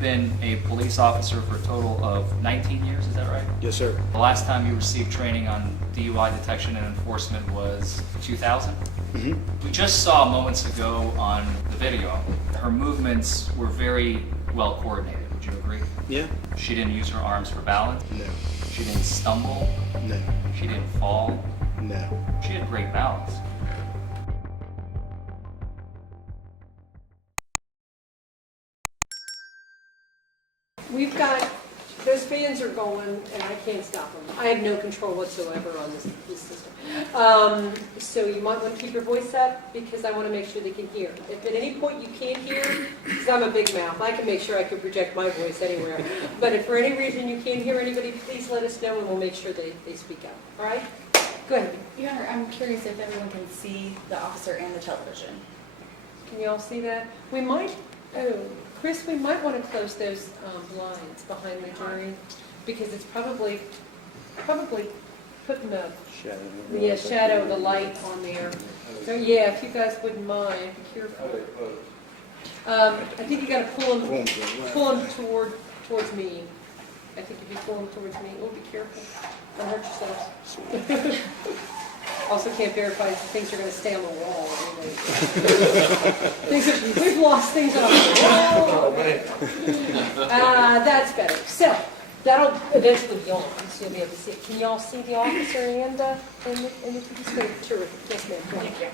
been a police officer for a total of 19 years, is that right? Yes, sir. The last time you received training on DUI detection and enforcement was 2000? Mm-hmm. We just saw moments ago on the video, her movements were very well coordinated, would you agree? Yeah. She didn't use her arms for balance? No. She didn't stumble? No. She didn't fall? No. She had great balance. We've got, those fans are going, and I can't stop them. I have no control whatsoever on this system. So you might want to keep your voice up, because I want to make sure they can hear. If at any point you can't hear, because I'm a big mouth, I can make sure I can project my voice anywhere. But if for any reason you can't hear anybody, please let us know, and we'll make sure they speak up. All right? Go ahead. Your Honor, I'm curious if everyone can see the officer and the television. Can you all see that? We might, Chris, we might want to close those blinds behind the jury, because it's probably putting the shadow of the light on there. So yeah, if you guys wouldn't mind, be careful. I think you got to pull them towards me. I think if you pull them towards me, oh, be careful. Don't hurt yourselves. Also can't verify if things are going to stay on the wall. We've lost things on the wall. That's better. So that'll eventually be on, so you'll be able to see it. Can you all see the officer and the TV? Terrific. Yes, ma'am. Thank you.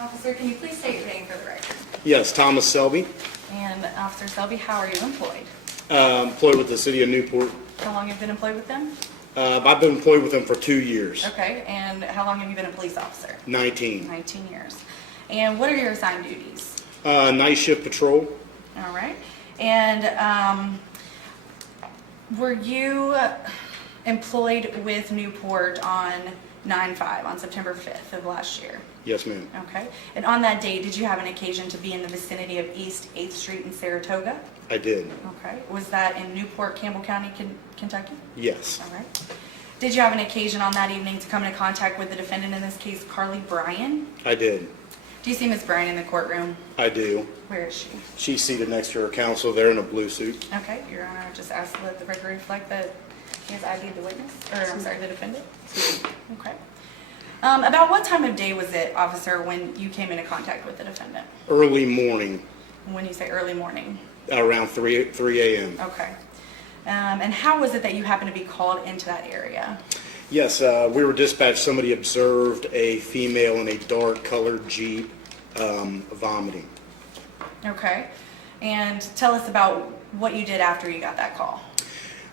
Officer, can you please state your name for the record? Yes, Thomas Selby. And Officer Selby, how are you employed? Employed with the city of Newport. How long have you been employed with them? I've been employed with them for 2 years. Okay, and how long have you been a police officer? 19. 19 years. And what are your assigned duties? Night shift patrol. All right. And were you employed with Newport on 9/5, on September 5th of last year? Yes, ma'am. Okay. And on that date, did you have an occasion to be in the vicinity of East 8th Street in Saratoga? I did. Okay. Was that in Newport, Campbell County, Kentucky? Yes. All right. Did you have an occasion on that evening to come into contact with the defendant in this case, Carly Bryan? I did. Do you see Ms. Bryan in the courtroom? I do. Where is she? She's seated next to her counsel there in a blue suit. Okay. Your Honor, I just asked to let the record reflect that he has ID'd the witness, or I'm sorry, the defendant. Okay. About what time of day was it, officer, when you came into contact with the defendant? Early morning, When you say early morning? around 3 a.m. Okay. And how was it that you happened to be called into that area? Yes, we were dispatched. Somebody observed a female in a dark colored Jeep vomiting. Okay. And tell us about what you did after you got that call.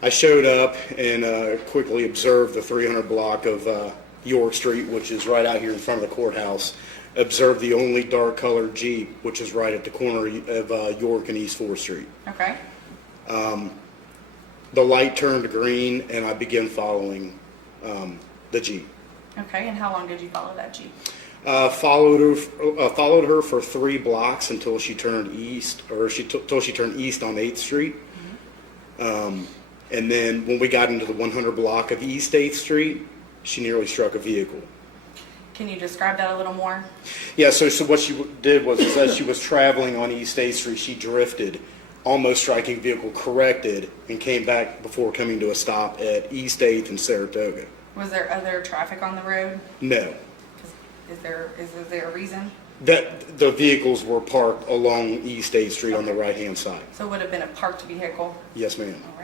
I showed up and quickly observed the 300 block of York Street, which is right out here in front of the courthouse. Observed the only dark colored Jeep, which is right at the corner of York and East 4th Street. Okay. The light turned green and I began following the Jeep. Okay, and how long did you follow that Jeep? Followed her for 3 blocks until she turned east, or till she turned east on 8th Street. And then when we got into the 100 block of East 8th Street, she nearly struck a vehicle. Can you describe that a little more? Yeah, so what she did was, as she was traveling on East 8th Street, she drifted, almost striking a vehicle, corrected, and came back before coming to a stop at East 8th and Saratoga. Was there other traffic on the road? No. Is there a reason? That the vehicles were parked along East 8th Street on the right-hand side. So it would have been a parked vehicle? Yes, ma'am. All right.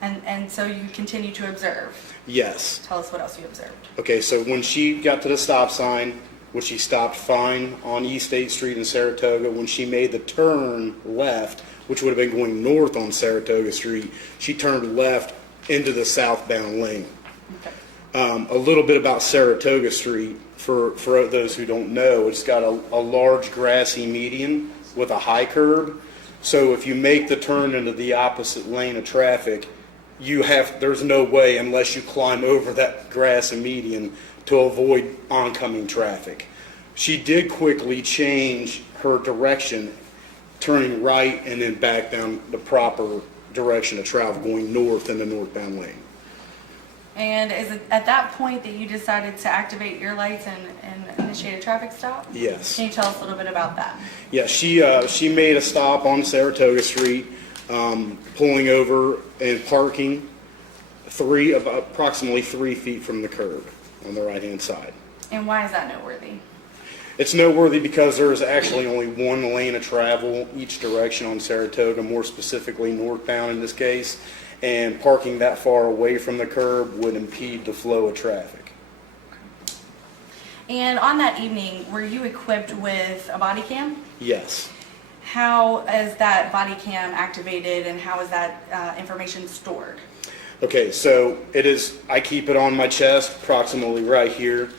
And so you continue to observe? Yes. Tell us what else you observed. Okay, so when she got to the stop sign, which she stopped fine on East 8th Street in Saratoga, when she made the turn left, which would have been going north on Saratoga Street, she turned left into the southbound lane. Okay. A little bit about Saratoga Street, for those who don't know, it's got a large grassy median with a high curb. So if you make the turn into the opposite lane of traffic, there's no way unless you climb over that grassy median to avoid oncoming traffic. She did quickly change her direction, turning right and then back down the proper direction of travel, going north in the northbound lane. And is it at that point that you decided to activate your lights and initiate a traffic stop? Yes. Can you tell us a little bit about that? Yeah, she made a stop on Saratoga Street, pulling over and parking approximately 3 feet from the curb on the right-hand side. And why is that noteworthy? It's noteworthy because there is actually only one lane of travel each direction on Saratoga, more specifically northbound in this case, and parking that far away from the curb would impede the flow of traffic. And on that evening, were you equipped with a body cam? Yes. How is that body cam activated and how is that information stored? Okay, so I keep it on my chest, approximately right here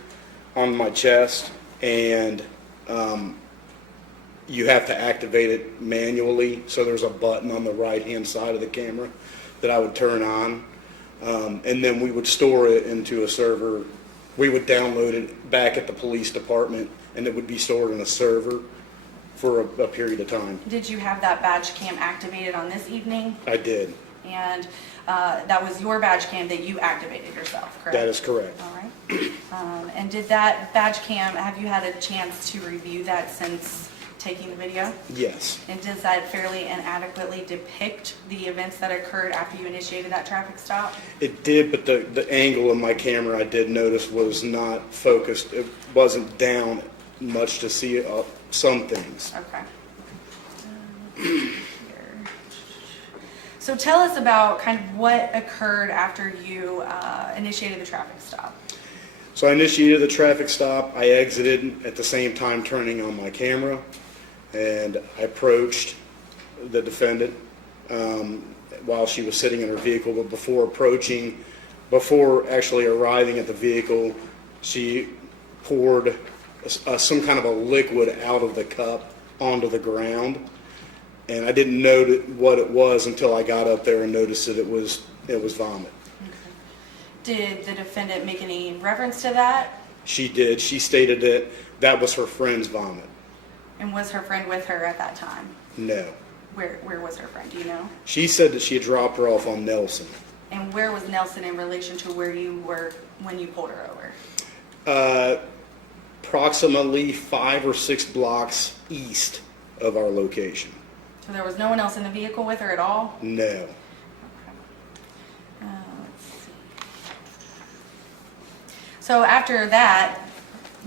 on my chest, and you have to activate it manually. So there's a button on the right-hand side of the camera that I would turn on, and then we would store it into a server. We would download it back at the police department, and it would be stored in a server for a period of time. Did you have that badge cam activated on this evening? I did. And that was your badge cam that you activated yourself, correct? That is correct. All right. And did that badge cam, have you had a chance to review that since taking the video? Yes. And does that fairly and adequately depict the events that occurred after you initiated that traffic stop? It did, but the angle of my camera I did notice was not focused. It wasn't down much to see some things. Okay. Here. So tell us about kind of what occurred after you initiated the traffic stop. So I initiated the traffic stop. I exited at the same time turning on my camera, and I approached the defendant while she was sitting in her vehicle. But before actually arriving at the vehicle, she poured some kind of a liquid out of the cup onto the ground. And I didn't know what it was until I got up there and noticed that it was vomit. Okay. Did the defendant make any reference to that? She did. She stated that was her friend's vomit. And was her friend with her at that time? No. Where was her friend? Do you know? She said that she had dropped her off on Nelson. And where was Nelson in relation to where you were when you pulled her over? Approximately 5 or 6 blocks east of our location. So there was no one else in the vehicle with her at all? No. Okay. Let's see. So after that,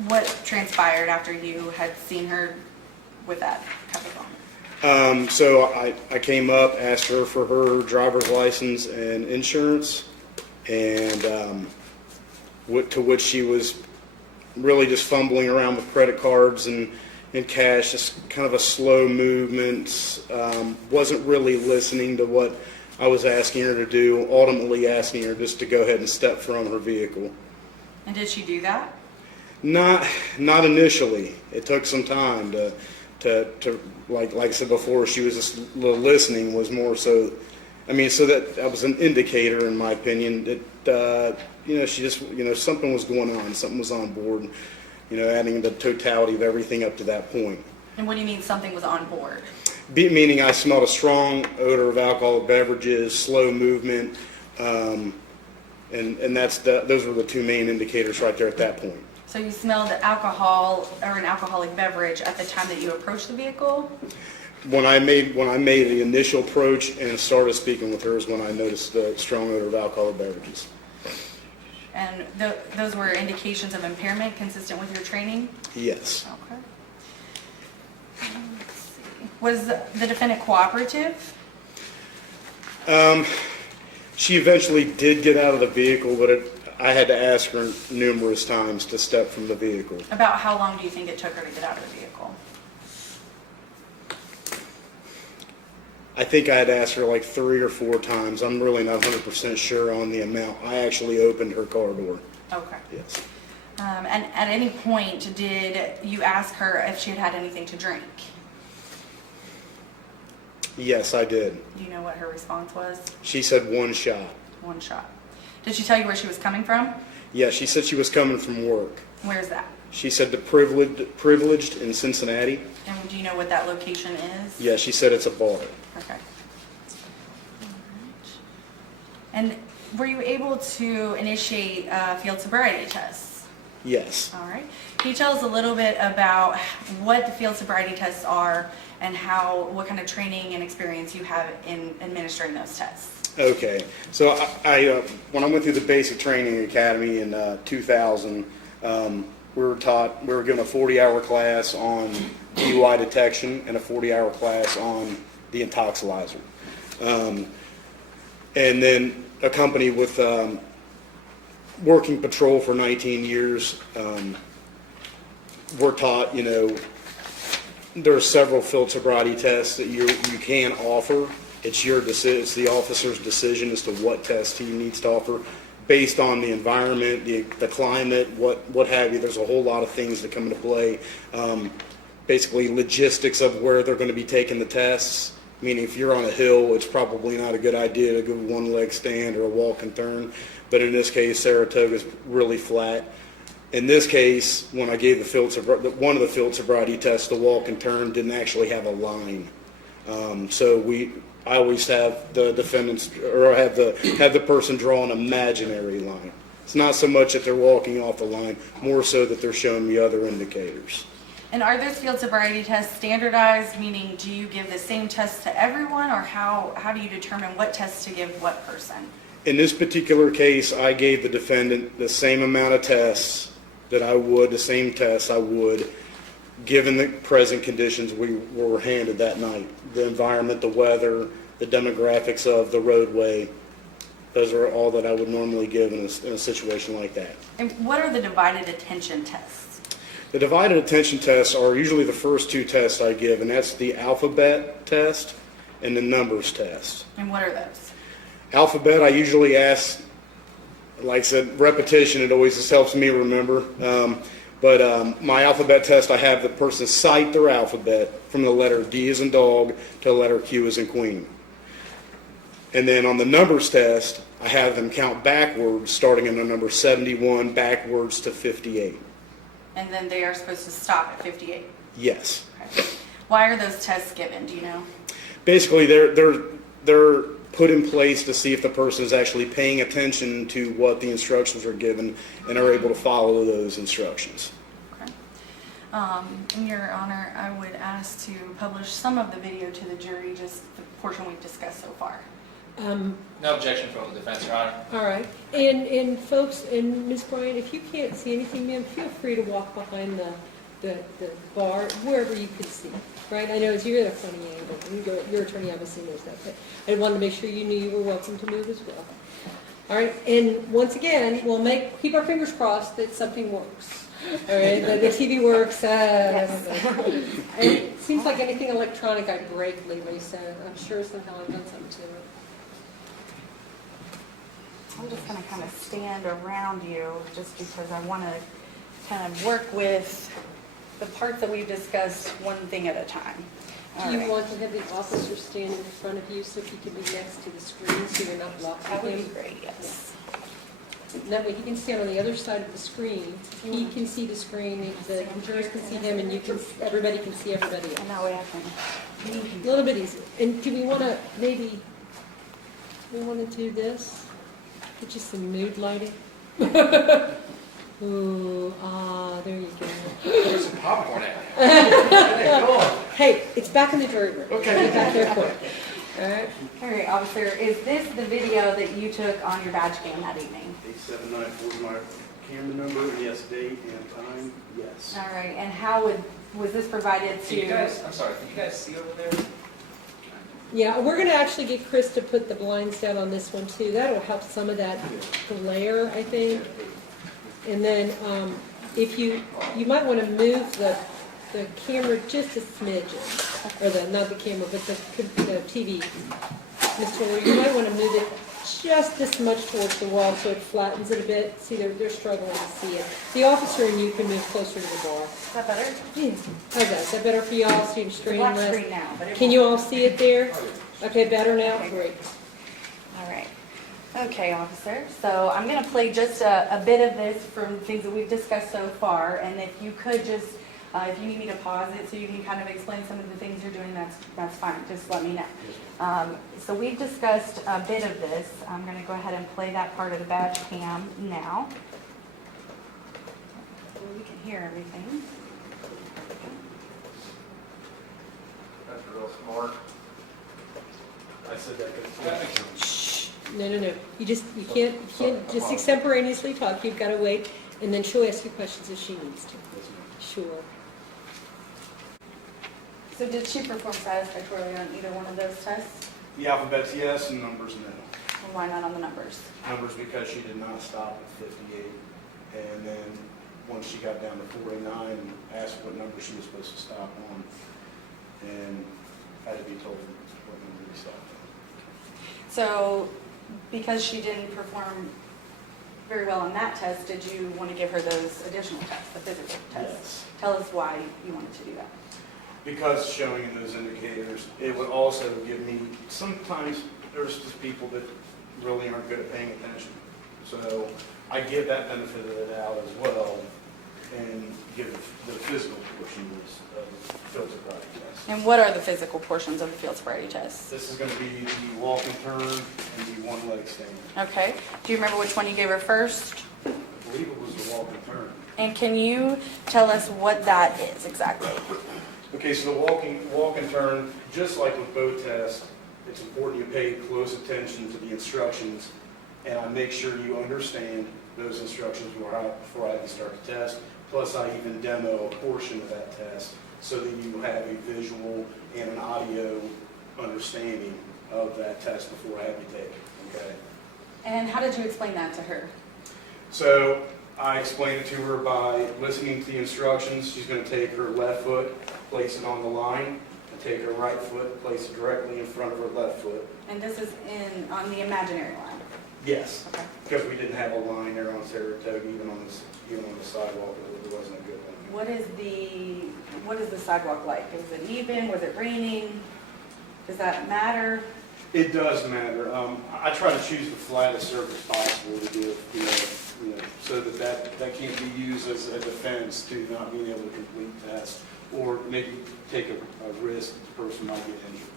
what transpired after you had seen her with that cup of vomit? So I came up, asked her for her driver's license and insurance, and to which she was really just fumbling around with credit cards and cash, just kind of a slow movement, wasn't really listening to what I was asking her to do, ultimately asking her just to go ahead and step from her vehicle. And did she do that? Not initially. It took some time to like I said before, she was just listening was more so. I mean, so that was an indicator, in my opinion, that she just something was going on, something was on board. Adding the totality of everything up to that point. And what do you mean something was on board? Meaning I smelled a strong odor of alcoholic beverages, slow movement, and those were the two main indicators right there at that point. So you smelled alcohol or an alcoholic beverage at the time that you approached the vehicle? When I made the initial approach and started speaking with her is when I noticed the strong odor of alcoholic beverages. And those were indications of impairment consistent with your training? Yes. Okay. Let's see. Was the defendant cooperative? She eventually did get out of the vehicle, but I had to ask her numerous times to step from the vehicle. About how long do you think it took her to get out of the vehicle? I think I had asked her like 3 or 4 times. I'm really not 100% sure on the amount. I actually opened her car door. Okay. Yes. And at any point, did you ask her if she had had anything to drink? Yes, I did. Do you know what her response was? She said 1 shot. 1 shot. Did she tell you where she was coming from? Yeah, she said she was coming from work. Where's that? She said the privileged in Cincinnati. And do you know what that location is? Yeah, she said it's a bar. Okay. All right. And were you able to initiate field sobriety tests? Yes. All right. Can you tell us a little bit about what the field sobriety tests are and what kind of training and experience you have in administering those tests? Okay. So I when I went through the basic training academy in 2000, we were given a 40-hour class on DUI detection and a 40-hour class on the intoxilizer. And then accompanied with working patrol for 19 years, we're taught, there are several field sobriety tests that you can offer. It's it's the officer's decision as to what test he needs to offer based on the environment, the climate, what have you. There's a whole lot of things that come into play. Basically, logistics of where they're going to be taking the tests. Meaning, if you're on a hill, it's probably not a good idea to go one-leg stand or a walk and turn. But in this case, Saratoga's really flat. In this case, when I gave one of the field sobriety tests, the walk and turn didn't actually have a line. I always have the defendants, or have the person draw an imaginary line. It's not so much that they're walking off the line, more so that they're showing me other indicators. And are those field sobriety tests standardized, meaning do you give the same test to everyone, or how do you determine what test to give what person? In this particular case, I gave the defendant the same amount of tests the same tests I would, given the present conditions we were handed that night. The environment, the weather, the demographics of the roadway, those are all that I would normally give in a situation like that. And what are the divided attention tests? The divided attention tests are usually the first two tests I give, and that's the alphabet test and the numbers test. And what are those? Alphabet, I usually ask, like I said, repetition, it always just helps me remember. But my alphabet test, I have the person cite their alphabet from the letter D as in dog to the letter Q as in queen. And then on the numbers test, I have them count backwards, starting in the number 71 backwards to 58. And then they are supposed to stop at 58? Yes. Okay. Why are those tests given, do you know? Basically, they're put in place to see if the person is actually paying attention to what the instructions are given and are able to follow those instructions. Okay. In your honor, I would ask to publish some of the video to the jury, just the portion we've discussed so far. No objection from the defense, Your Honor. All right. And folks, and Ms. Bryant, if you can't see anything, ma'am, feel free to walk behind the bar, wherever you can see, right? I know you're at a funny angle. Your attorney obviously knows that, but I wanted to make sure you knew you were welcome to move as well. All right. And once again, we'll keep our fingers crossed that something works. All right, that the TV works. Yes. And it seems like anything electronic I break lately, so I'm sure somehow I've done something to it. I'm just going to kind of stand around you just because I want to kind of work with the parts that we've discussed one thing at a time. Do you want to have the officer stand in front of you so he can be next to the screen so you're not blocked That with would be him? great, yes. And that way he can stand on the other side of the screen. He can see the screen, the jurors can see him, and everybody can see everybody And else. that way I can... A little bit easier. And do we want to do this? Get you some mood lighting? Ooh, there you go. There's some popcorn at. Hey, it's back in the jury room. Okay. Get back there quick. All right. All right, officer, is this the video that you took on your badge cam that evening? 8794 is my camera number, yes, date and time, yes. All right, and how was this provided Can you to... guys, I'm sorry, can you guys see over there? Yeah, we're going to actually get Chris to put the blinds down on this one too. That'll help some of that glare, I think. And then if you might want to move the camera just a smidgen, or not the camera, but the TV. Ms. Torrey, you might want to move it just this much towards the wall so it flattens it a bit. See, they're struggling to see it. The officer and you can move closer to the bar. Is that better? Yeah. How's that? Is that better for y'all? See It's a straight black and left? screen now, but it Can won't- you all see it there? Okay, better now? Okay. Great. All right. Okay, officer. So I'm going to play just a bit of this from things that we've discussed so far, and if you could just If you need me to pause it so you can kind of explain some of the things you're doing, that's fine. Just let me know. So we've discussed a bit of this. I'm going to go ahead and play that part of the badge cam now. So we can hear everything. That's real smart. I said that because Shh. No. You can't just extemporaneously talk. You've got to wait, and then she'll ask you questions if she needs to. Sure. So did she perform satisfactorily on either one of those tests? the alphabet's yes and numbers no. And why not on the numbers? Numbers because she did not stop at 58. And then once she got down to 49, asked what number she was supposed to stop on, and had to be told what number to stop on. So because she didn't perform very well on that test, did you want to give her those additional tests, the physical tests? Yes. Tell us why you wanted to do that. Because showing in those indicators, it would also give me, sometimes there's just people that really aren't good at paying attention. So I give that benefit of the doubt as well, and give the physical portion of the field sobriety test. And what are the physical portions of the field sobriety test? This is going to be the walk and turn and the one leg stand. Okay. Do you remember which one you gave her first? I believe it was the walk and turn. And can you tell us what that is exactly? Okay, so the walk and turn, just like with both tests, it's important you pay close attention to the instructions, and I make sure you understand those instructions before I even start the test. Plus, I even demo a portion of that test so that you have a visual and an audio understanding of that test before I have you take it, okay? And how did you explain that to her? So I explained it to her by listening to the instructions. She's going to take her left foot, place it on the line, and take her right foot, place it directly in front of her left foot. And this is on the imaginary line. Yes, Okay. because we didn't have a line there on Saratoga, even on the sidewalk, it wasn't a good one. What is the sidewalk like? Is it even? Was it raining? Does that matter? It does matter. I try to choose the flattest surface possible to do it, so that can't be used as a defense to not being able to complete tests, or maybe take a risk that the person might get injured.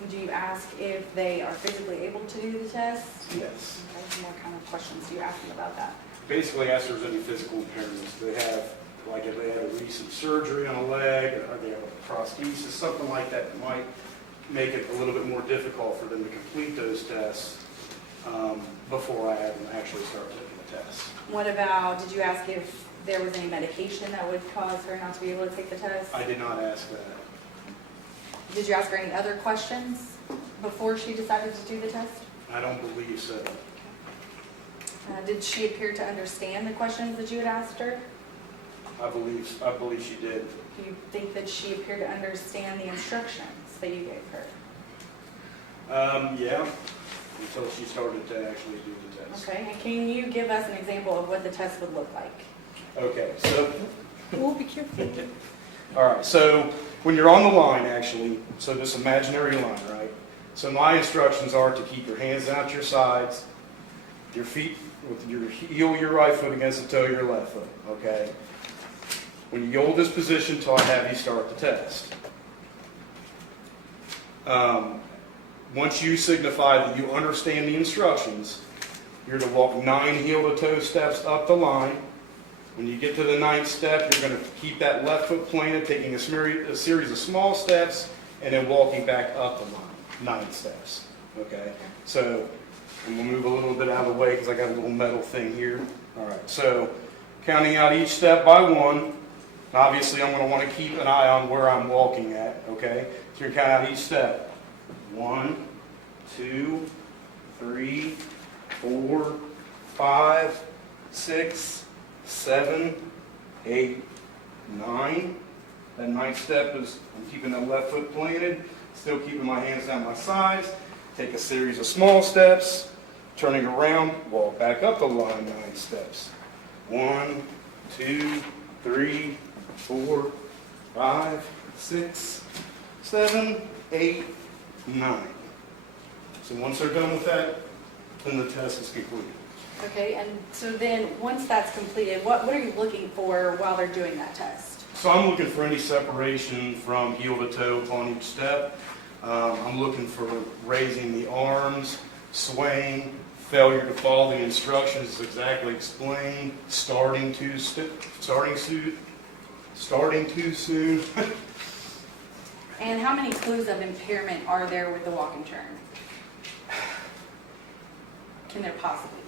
Would you ask if they are physically able to do the test? Yes. Okay, what kind of questions do you ask them about that? Basically, ask if there's any physical impairments. They have, like if they had a recent surgery on a leg, or they have a prosthesis, something like that that might make it a little bit more difficult for them to complete those tests before I have them actually start taking the test. What about, did you ask if there was any medication that would cause her not to be able to take the test? I did not ask that. Did you ask her any other questions before she decided to do the test? I don't believe so. Did she appear to understand the questions that you had asked her? I believe she did. Do you think that she appeared to understand the instructions that you gave her? Yeah, until she started to actually do the test. Okay, and can you give us an example of what the test would look like? Okay, so, Oh, be careful. all right, so when you're on the line, actually, so this imaginary line, right? So my instructions are to keep your hands out your sides, your feet with your heel of your right foot against the toe of your left foot, okay? When you hold this position till I have you start the test. Once you signify that you understand the instructions, you're to walk 9 heel-to-toe steps up the line. When you get to the 9th step, you're going to keep that left foot planted, taking a series of small steps, and then walking back up the line, 9 steps. Okay? So I'm going to move a little bit out of the way because I got a little metal thing here. All right. So counting out each step by 1. Obviously, I'm going to want to keep an eye on where I'm walking at. Okay? So you're counting out each step. 1, 2, 3, 4, 5, 6, 7, 8, 9. That 9th step is I'm keeping that left foot planted, still keeping my hands down my sides. Take a series of small steps, turning around, walk back up the line 9 steps. 1, 2, 3, 4, 5, 6, 7, 8, 9. So once they're done with that, then the test is completed. Okay, and so then once that's completed, what are you looking for while they're doing that test? So I'm looking for any separation from heel to toe upon each step. I'm looking for raising the arms, swaying, failure to follow the instructions as exactly explained, starting too soon. And how many clues of impairment are there with the walk and turn? Can there possibly be?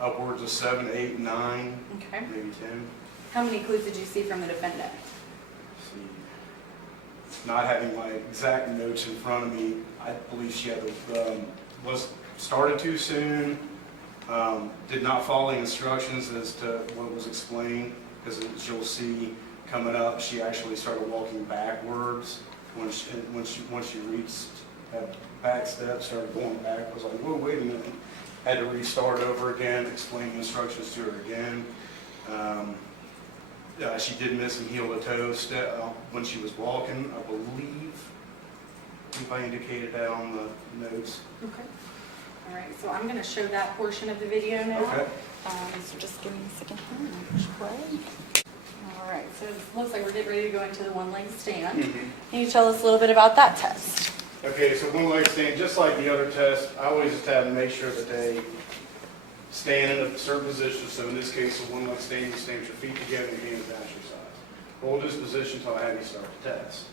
Upwards of 7, 8, 9, Okay. maybe 10. How many clues did you see from the defendant? See, not having my exact notes in front of me, I believe she had was started too soon, did not follow the instructions as to what was explained, because as you'll see coming up, she actually started walking backwards once she reached that back step, started going back. I was like, whoa, wait a minute. Had to restart over again, explain the instructions to her again. She did miss some heel to toe step when she was walking, I believe. If I indicated that on the notes. Okay. All right, so I'm going to show that portion of the video now. Okay. So just give me a second here and I'll push play. All right, so it looks like we're getting ready to go into the one-leg stand. Can you tell us a little bit about that test? Okay, so one leg stand, just like the other test, I always just have to make sure that they stand in a certain position. So in this case, a one leg stand, you stand with your feet together and your hands down your sides. Hold this position until I have you start the test.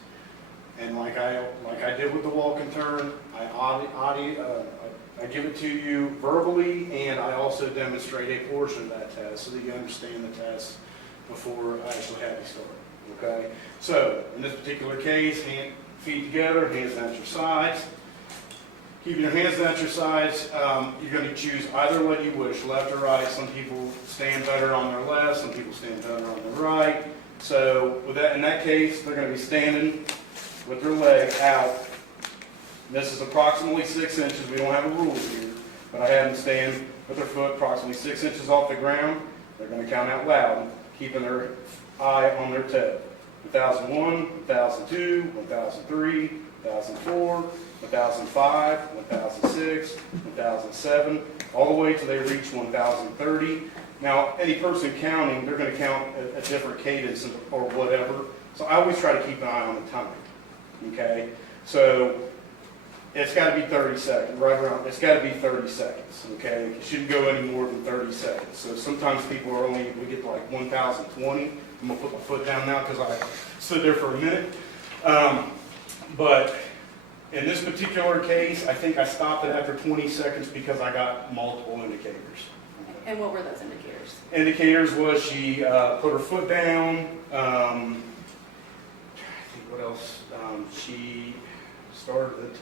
And like I did with the walk and turn, I give it to you verbally, and I also demonstrate a portion of that test so that you understand the test before I actually have you start. Okay? So in this particular case, feet together, hands down at your sides. Keeping your hands down at your sides, you're going to choose either way you wish, left or right. Some people stand better on their left, some people stand better on their right. So with that, in that case, they're going to be standing with their leg out. This is approximately 6 inches. We don't have a rule here, but I have them stand with their foot approximately 6 inches off the ground. They're going to count out loud, keeping their eye on their toe. 1001, 1002, 1003, 1004, 1005, 1006, 1007, all the way till they reach 1030. Now, any person counting, they're going to count a different cadence or whatever. So I always try to keep an eye on the time. Okay? So it's got to be 30 seconds, right around, it's got to be 30 seconds. Okay? It shouldn't go any more than 30 seconds. So sometimes people are only, we get to like 1020. I'm going to put my foot down now because I stood there for a minute. But in this particular case, I think I stopped it after 20 seconds because I got multiple indicators. And what were those indicators? Indicators was she put her foot down. I think what else? She started it.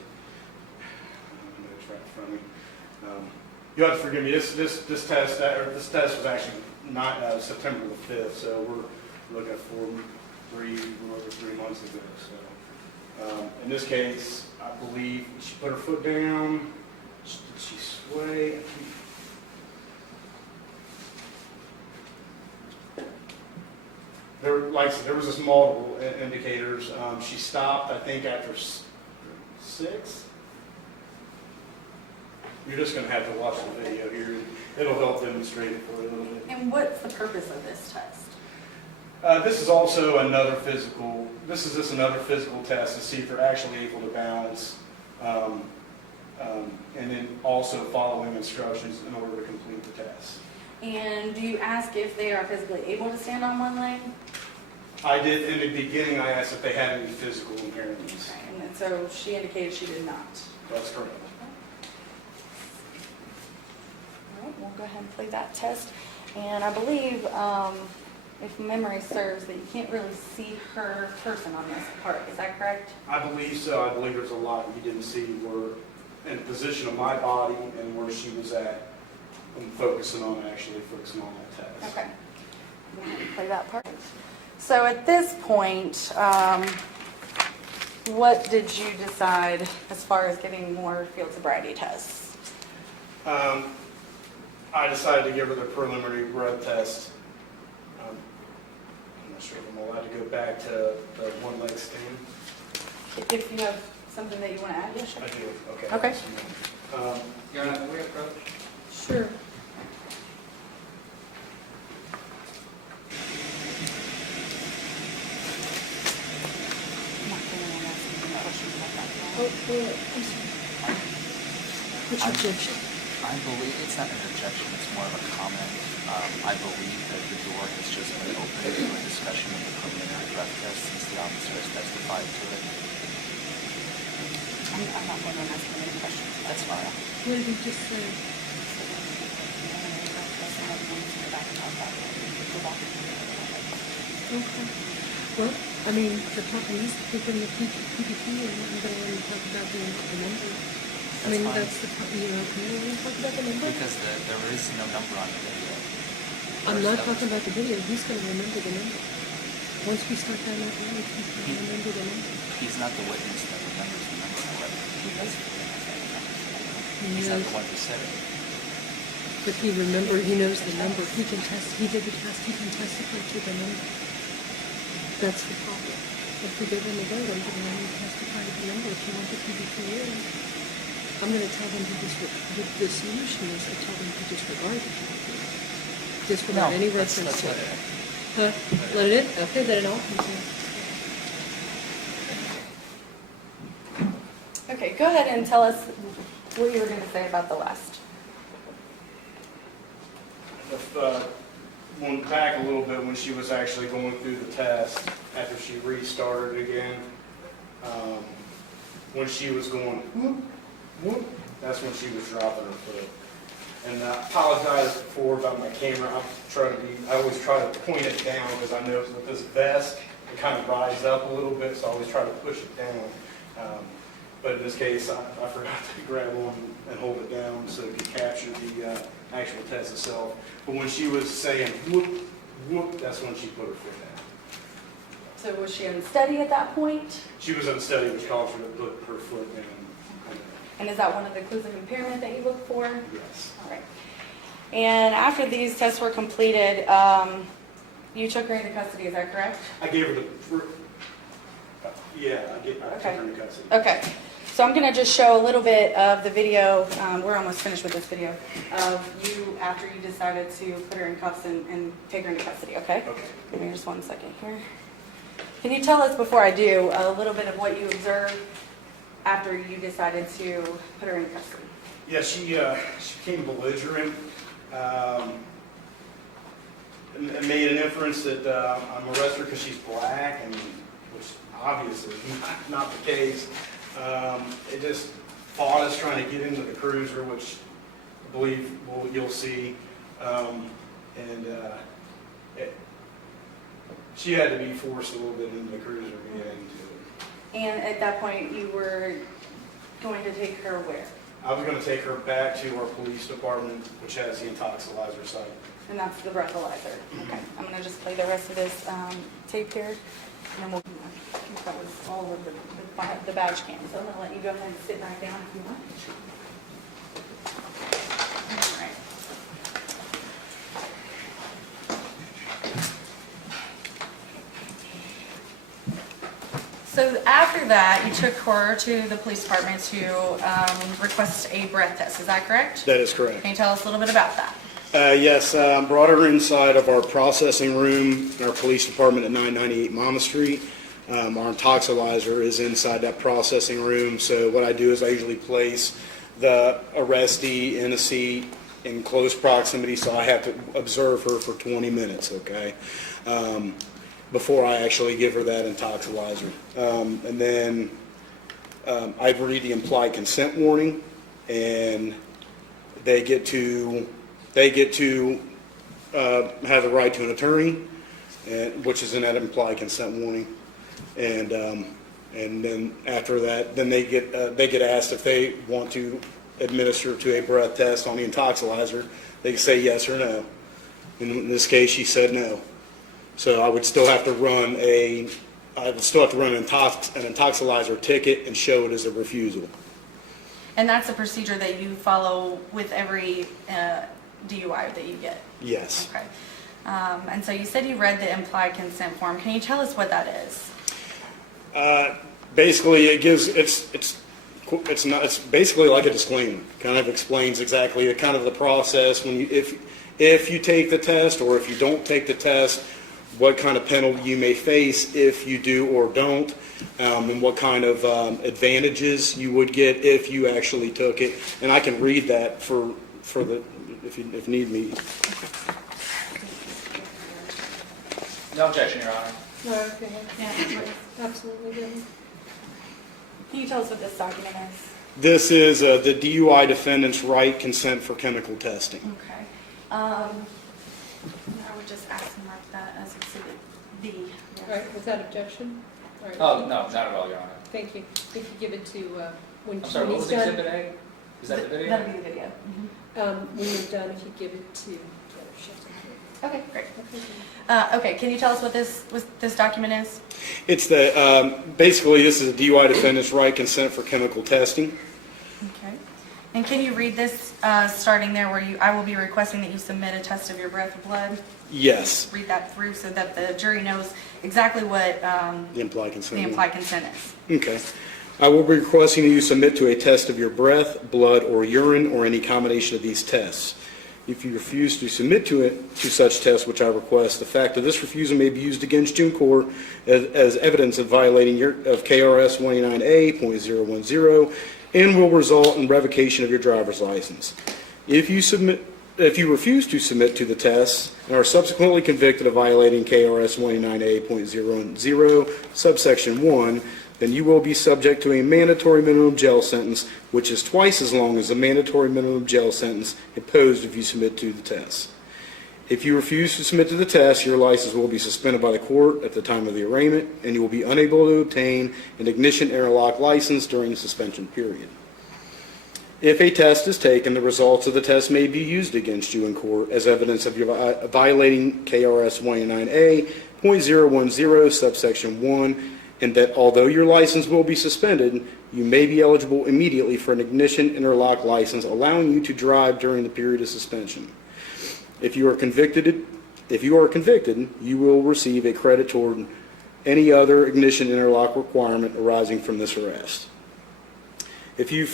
It's right in front of me. You have to forgive me. This test was actually not September the 5th, so we're looking at over 3 months ago. So in this case, I believe she put her foot down. Did she sway? Like I said, there was just multiple indicators. She stopped, I think, after 6. You're just going to have to watch the video here. It'll help demonstrate it for you a little bit. And what's the purpose of this test? This is also another physical. This is just another physical test to see if they're actually able to balance, and then also following instructions in order to complete the test. And do you ask if they are physically able to stand on one leg? I did in the beginning. I asked if they had any physical impairments. Okay, and then so she indicated she did not. That's correct. All right, we'll go ahead and play that test. And I believe, if memory serves, that you can't really see her person on this part. Is that correct? I believe so. I believe there's a lot you didn't see where in the position of my body and where she was at. I'm focusing on that test. Okay. I'm going to play that part. So at this point, what did you decide as far as getting more field sobriety tests? I decided to give her the preliminary breath test. I'm not sure if I'm allowed to go back to the one leg stand. If you have something that you want to add, yes, sure. I do. Okay. Okay. Your Honor, can we approach? Sure. I'm not going to ask any questions about that. Oh, wait, I'm sorry. What's your objection? I believe it's not an objection, it's more of a comment. I believe that the door has just been opened to a discussion of the preliminary breath test since the officer has testified to it. I'm not going to ask any questions. That's fine. What did you just say? Okay. Well, I mean, the talking is within the PPP and we're going to talk about the number. I mean, That's that's the, you know, can we talk about the number? Because there is no number on the video. I'm not talking about the video, he's going to remember the number. Once we start down that road, he's going to remember the number. He's not the witness that remembers the number, however. He does remember the number. He He's not knows, the one who said it. but he knows the number, he can test, he did the test, he can testify to the number. That's the problem. If we give him a vote, I'm going to let him testify to the number if you want the PPP in. I'm going to tell them to the solution is I tell them to disregard the PPP. Disregard any let's reference to let it. it. Huh? Let it in? Okay, then it all comes in. Okay, go ahead and tell us what you were going to say about the last. Went back a little bit when she was actually going through the test after she restarted again. When she was going whoop, whoop, that's when she was dropping her foot. And I apologized before about my camera. I always try to point it down because I know with this vest it kind of rises up a little bit, so I always try to push it down. But in this case, I forgot to grab on and hold it down so it could capture the actual test itself. But when she was saying whoop, whoop, that's when she put her foot down. So was she unsteady at that point? She was unsteady, which caused her to put her foot down. And is that one of the clues of impairment that you look for? Yes. All right. And after these tests were completed, you took her into custody, is that correct? I gave her the, I took her into custody. Okay. So I'm going to just show a little bit of the video, we're almost finished with this video, of you after you decided to put her in cuffs and take her into custody, okay? Okay. Give me just 1 second here. Can you tell us, before I do, a little bit of what you observed after you decided to put her in custody? Yeah, she became belligerent and made an inference that I'm arrested because she's black, and which obviously is not the case. It just fought us trying to get into the cruiser, which I believe you'll see. She had to be forced a little bit into the cruiser to get into it. And at that point, you were going to take her where? I was going to take her back to our police department, which has the intoxilizer site. And that's the breathalyzer. Okay. I'm going to just play the rest of this tape here, and then we'll. I think that was all of the badge cam. So I'm going to let you go ahead and sit back down if you want. All right. So after that, you took her to the police department to request a breath test. Is that correct? That is correct. Can you tell us a little bit about that? Yes, brought her inside of our processing room in our police department at 998 Mama Street. Our intoxilizer is inside that processing room. So what I do is I usually place the arrestee in a seat in close proximity, so I have to observe her for 20 minutes, okay, before I actually give her that intoxilizer. And then I read the implied consent warning, and they get to have the right to an attorney, which is in that implied consent warning. And then after that, then they get asked if they want to administer to a breath test on the intoxilizer. They can say yes or no. In this case, she said no. So I would still have to run an intoxilizer ticket and show it as a refusal. And that's a procedure that you follow with every DUI that you get? Yes. Okay. And so you said you read the implied consent form. Can you tell us what that is? Basically, it's It's not. It's basically like a disclaimer. Kind of explains exactly the process when you, if you take the test or if you don't take the test, what kind of penalty you may face if you do or don't, and what kind of advantages you would get if you actually took it. And I can read that for the if need me. No objection, Your Honor. No, okay. Yeah. Absolutely didn't. Can you tell us what this document is? This is the DUI defendant's right consent for chemical testing. Okay. I would just ask to mark that as Exhibit B. Yes. All right, without objection? All right. Oh, no, not at all, Your Honor. Thank you. If you give it to, when I'm sorry, what he's was done. Exhibit A? Is that the video? That'll be the video. When you're done, if you give it to the other shift. Okay, great. Okay. Okay, can you tell us what this document is? It's the basically this is a DUI defendant's right consent for chemical testing. Okay. And can you read this starting there where I will be requesting that you submit a test of your breath or blood? Yes. Read that through so that the jury knows exactly what The implied consent. the implied consent is. Okay. I will be requesting that you submit to a test of your breath, blood, or urine, or any combination of these tests. If you refuse to submit to such tests, which I request, the fact of this refusal may be used against you in court as evidence of violating of KRS 189A.010 and will result in revocation of your driver's license. If you refuse to submit to the tests and are subsequently convicted of violating KRS 189A.010 subsection 1, then you will be subject to a mandatory minimum jail sentence, which is twice as long as the mandatory minimum jail sentence imposed if you submit to the test. If you refuse to submit to the test, your license will be suspended by the court at the time of the arraignment, and you will be unable to obtain an ignition interlock license during the suspension period. If a test is taken, the results of the test may be used against you in court as evidence of your violating KRS 189A.010 subsection 1, and that although your license will be suspended, you may be eligible immediately for an ignition interlock license, allowing you to drive during the period of suspension. If you are convicted, you will receive a credit toward any other ignition interlock requirement arising from this arrest. If you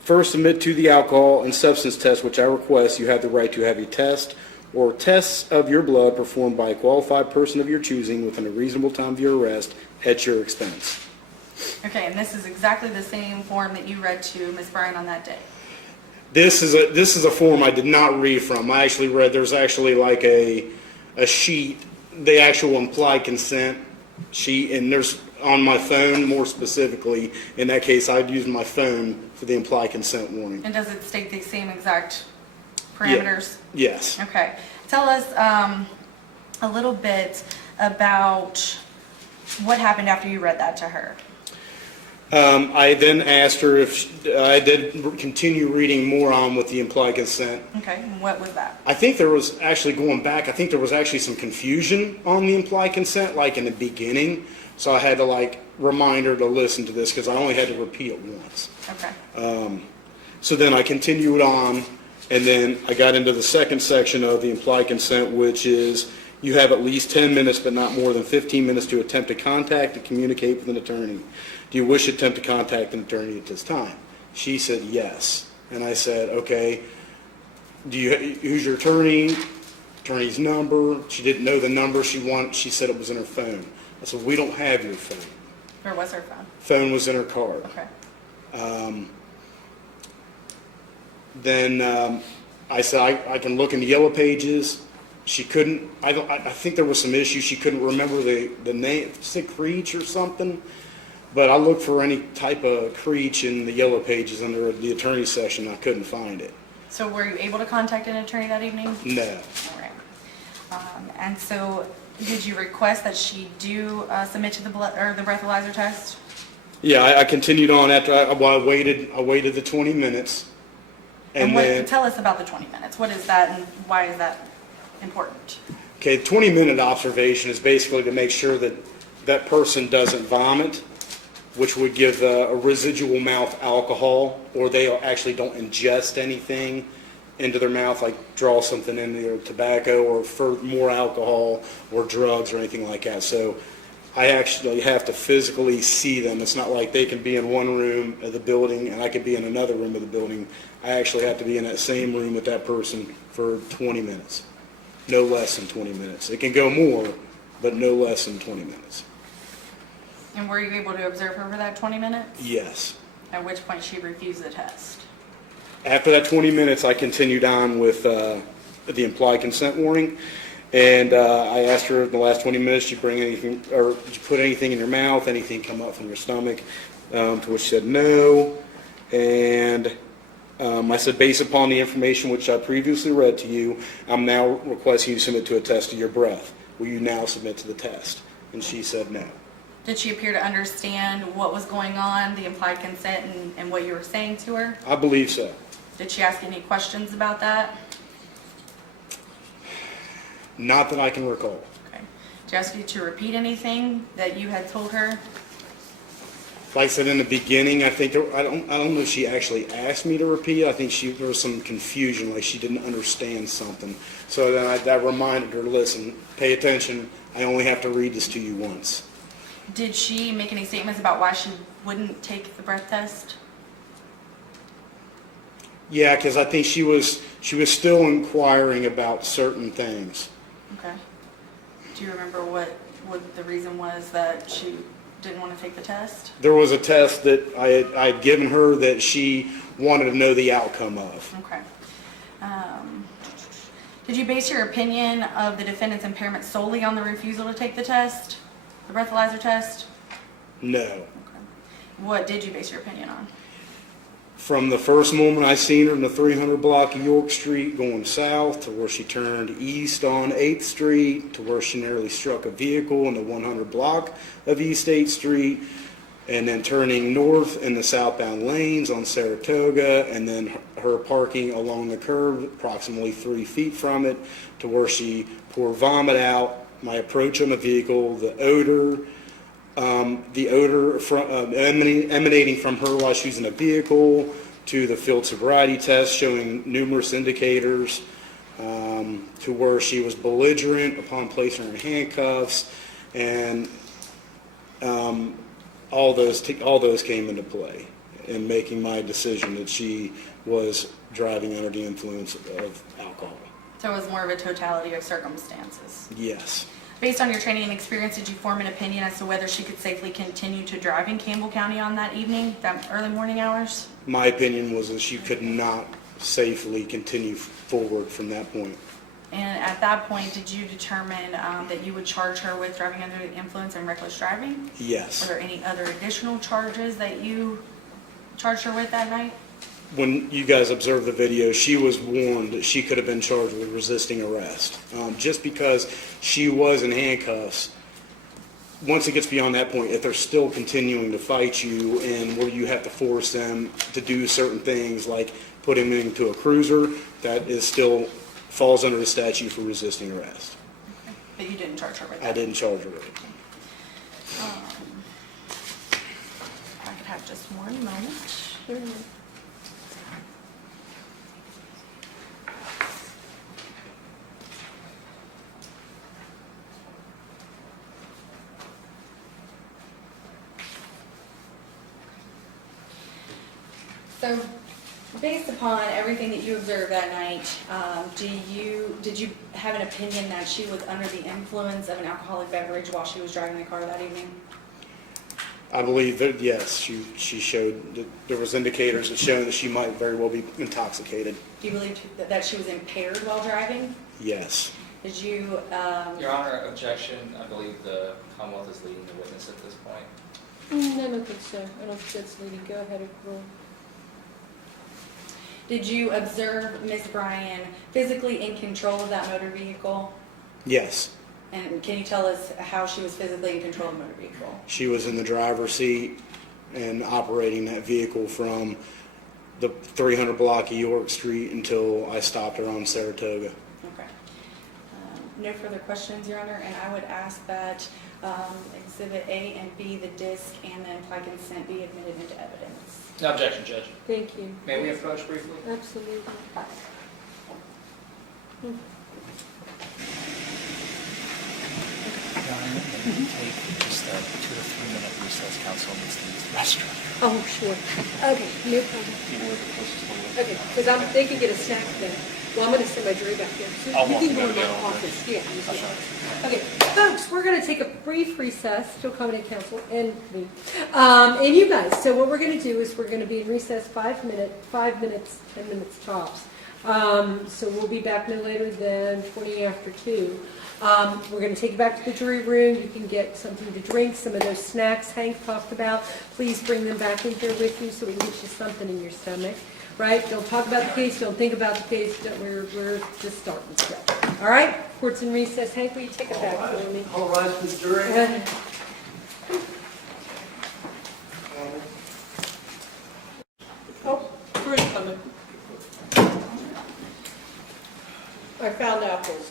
first submit to the alcohol and substance test, which I request, you have the right to have a test or tests of your blood performed by a qualified person of your choosing within a reasonable time of your arrest at your expense. Okay, and this is exactly the same form that you read to Ms. Bryan on that day. This is a form I did not read from. I actually read, there's actually like a sheet, the actual implied consent sheet, and there's on my phone more specifically. In that case, I'd use my phone for the implied consent warning. And does it state the same exact parameters? Yes. Okay. Tell us a little bit about what happened after you read that to her. I then asked her if I did continue reading more on with the implied consent. Okay, and what was that? I think there was actually, going back, I think there was actually some confusion on the implied consent, like in the beginning. So I had to remind her to listen to this because I only had to repeat it once. Okay. So then I continued on, and then I got into the second section of the implied consent, which is you have at least 10 minutes, but not more than 15 minutes to attempt to contact and communicate with an attorney. Do you wish to attempt to contact an attorney at this time? She said yes. And I said, okay, who's your attorney? Attorney's number. She didn't know the number she wanted. She said it was in her phone. I said, we don't have your phone. Where was her phone? Phone was in her car. Okay. Then I said, I can look in the yellow pages. She couldn't, I think there was some issue. She couldn't remember the name, say Creech or something. But I looked for any type of Creech in the yellow pages under the attorney section. I couldn't find it. So were you able to contact an attorney that evening? No. All right. And so did you request that she do submit to the blood or the breathalyzer test? Yeah, I continued on after I waited the 20 minutes. And what, tell us about the 20 minutes. What is that and why is that important? Okay, 20-minute observation is basically to make sure that that person doesn't vomit, which would give a residual mouth alcohol, or they actually don't ingest anything into their mouth, like draw something into their tobacco or for more alcohol or drugs or anything like that. So I actually have to physically see them. It's not like they can be in one room of the building and I could be in another room of the building. I actually have to be in that same room with that person for 20 minutes. No less than 20 minutes. It can go more, but no less than 20 minutes. And were you able to observe her for that 20 minutes? Yes. At which point she refused the test. After that 20 minutes, I continued on with the implied consent warning. And I asked her in the last 20 minutes, did you bring anything, or did you put anything in your mouth, anything come up from your stomach? To which she said no. And I said, based upon the information which I previously read to you, I'm now requesting you submit to a test of your breath. Will you now submit to the test? And she said no. Did she appear to understand what was going on, the implied consent, and what you were saying to her? I believe so. Did she ask any questions about that? Not that I can recall. Okay. Did she ask you to repeat anything that you had told her? Like I said in the beginning, I think I don't know if she actually asked me to repeat. I think there was some confusion, like she didn't understand something. So then I reminded her, listen, pay attention. I only have to read this to you once. Did she make any statements about why she wouldn't take the breath test? Yeah, because I think she was still inquiring about certain things. Okay. Do you remember what the reason was that she didn't want to take the test? There was a test that I had given her that she wanted to know the outcome of. Okay. Did you base your opinion of the defendant's impairment solely on the refusal to take the test, the breathalyzer test? No. Okay. What did you base your opinion on? From the first moment I seen her in the 300 block of York Street going south to where she turned east on 8th Street to where she nearly struck a vehicle in the 100 block of East 8th Street, and then turning north in the southbound lanes on Saratoga, and then her parking along the curb approximately 3 feet from it to where she poured vomit out, my approach on the vehicle, the odor emanating from her while she was in a vehicle, to the field sobriety test showing numerous indicators, to where she was belligerent upon placing her in handcuffs, and all those came into play in making my decision that she was driving under the influence of alcohol. So it was more of a totality of circumstances. Yes. Based on your training and experience, did you form an opinion as to whether she could safely continue to drive in Campbell County on that evening, that early morning hours? My opinion was that she could not safely continue forward from that point. And at that point, did you determine that you would charge her with driving under the influence and reckless driving? Yes. Were there any other additional charges that you charged her with that night? When you guys observed the video, she was warned that she could have been charged with resisting arrest. Just because she was in handcuffs, once it gets beyond that point, if they're still continuing to fight you and where you have to force them to do certain things like put them into a cruiser, that is still falls under the statute for resisting arrest. Okay. But you didn't charge her with that? I didn't charge her with it. If I could have just one moment. So, based upon everything that you observed that night, did you have an opinion that she was under the influence of an alcoholic beverage while she was driving the car that evening? I believe that, yes, she showed that there was indicators that showed that she might very well be intoxicated. Do you believe that she was impaired while driving? Yes. Did you? Your Honor, objection. I believe the Commonwealth is leading the witness at this point. I don't think so. I don't think that's leading. Go ahead, Rule. Did you observe Ms. Bryan physically in control of that motor vehicle? Yes. And can you tell us how she was physically in control of the motor vehicle? She was in the driver's seat and operating that vehicle from the 300 block of York Street until I stopped her on Saratoga. Okay. No further questions, Your Honor, and I would ask that Exhibit A and B, the disc and the implied consent, be admitted into evidence. No objection, Judge. Thank you. May we approach briefly? Absolutely. Your Honor, Can we take just a 2 to 3 minute recess? Council needs to use the restroom. Oh, sure. Okay, no problem. Okay, because they can get a snack then. Well, I'm going to send my jury back there. So I'll you walk can go you in my down there. office. Yeah. You can go. Okay, folks, we're going to take a brief recess to accommodate council and me. And you guys, so what we're going to do is we're going to be in recess 5 minutes, 10 minutes tops. So we'll be back no later than 20 after 2. We're going to take you back to the jury room. You can get something to drink, some of those snacks Hank talked about. Please bring them back in here with you so we can get you something in your stomach. Right? Don't talk about the case. Don't think about the case. We're just starting stuff. All right? Court's in recess. Hank, will you take it back for me? All rise for the jury. Oh, jury's coming. I found apples.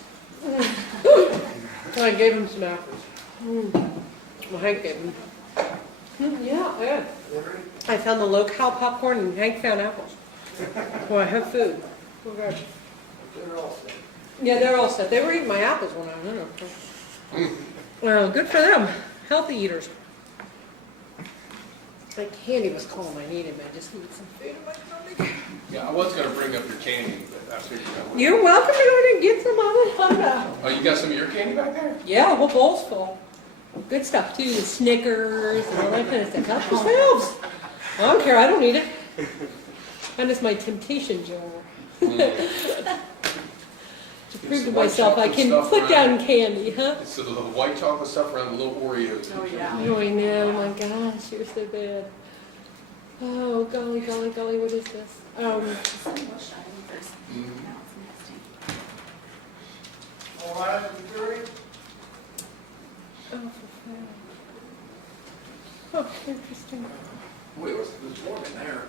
I gave him some apples. Well, Hank gave him. Yeah. I found the low-cal popcorn and Hank found apples. Well, I have food. Oh, gosh. They're all set. Yeah, they're all set. They were eating my apples when I was in there. Well, good for them. Healthy eaters. My candy was calm. I needed it. I just needed some food in my stomach. Yeah, I was gonna bring up your candy, but I figured I wouldn't. You're welcome to go in and get some of it. Oh, you got some of your candy back there? Yeah, a whole bowl's full. Good stuff too. The Snickers and all that kind of stuff. Help yourselves. I don't care. I don't need it. And it's my temptation jar. To prove to white myself I chocolate can stuff put around. down candy, huh? It's the little white chocolate stuff around the little Oreos. Oh, I know. My gosh, you're so bad. Oh, golly, golly, golly, what is this? All rise for the jury. Oh, for fun. Oh, interesting. Wait, what's Forman there?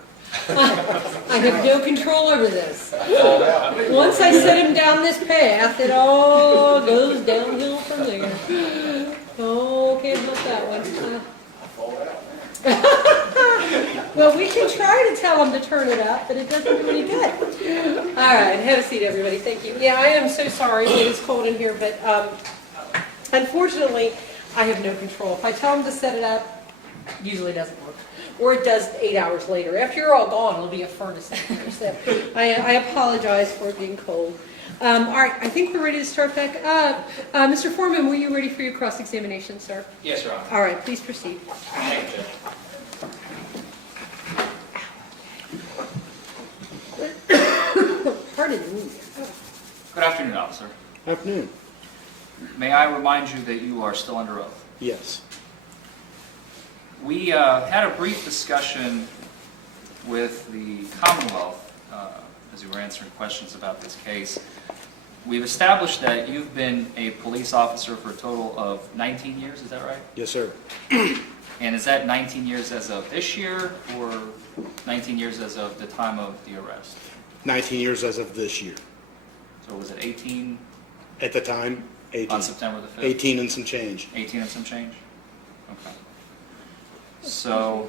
I have no control over this. Once I set him down this path, it all goes downhill from there. Oh, can't help that one. Well, we can try to tell him to turn it up, but it doesn't do any good. All right, have a seat, everybody. Thank you. Yeah, I am so sorry it is cold in here, but unfortunately, I have no control. If I tell him to set it up, it usually doesn't work. Or it does 8 hours later. After you're all gone, it'll be a furnace in here. So I apologize for it being cold. All right, I think we're ready to start back up. Mr. Forman, were you ready for your cross-examination, sir? Yes, Your Honor. All right, please proceed. Thank you. Pardon me. Good afternoon, officer. Afternoon. May I remind you that you are still under oath? Yes. We had a brief discussion with the Commonwealth as we were answering questions about this case. We've established that you've been a police officer for a total of 19 years, is that right? Yes, sir. And is that 19 years as of this year or 19 years as of the time of the arrest? 19 years as of this year. So was it 18 At the time, 18. on September the 5th? 18 and some change. 18 and some change? Okay. So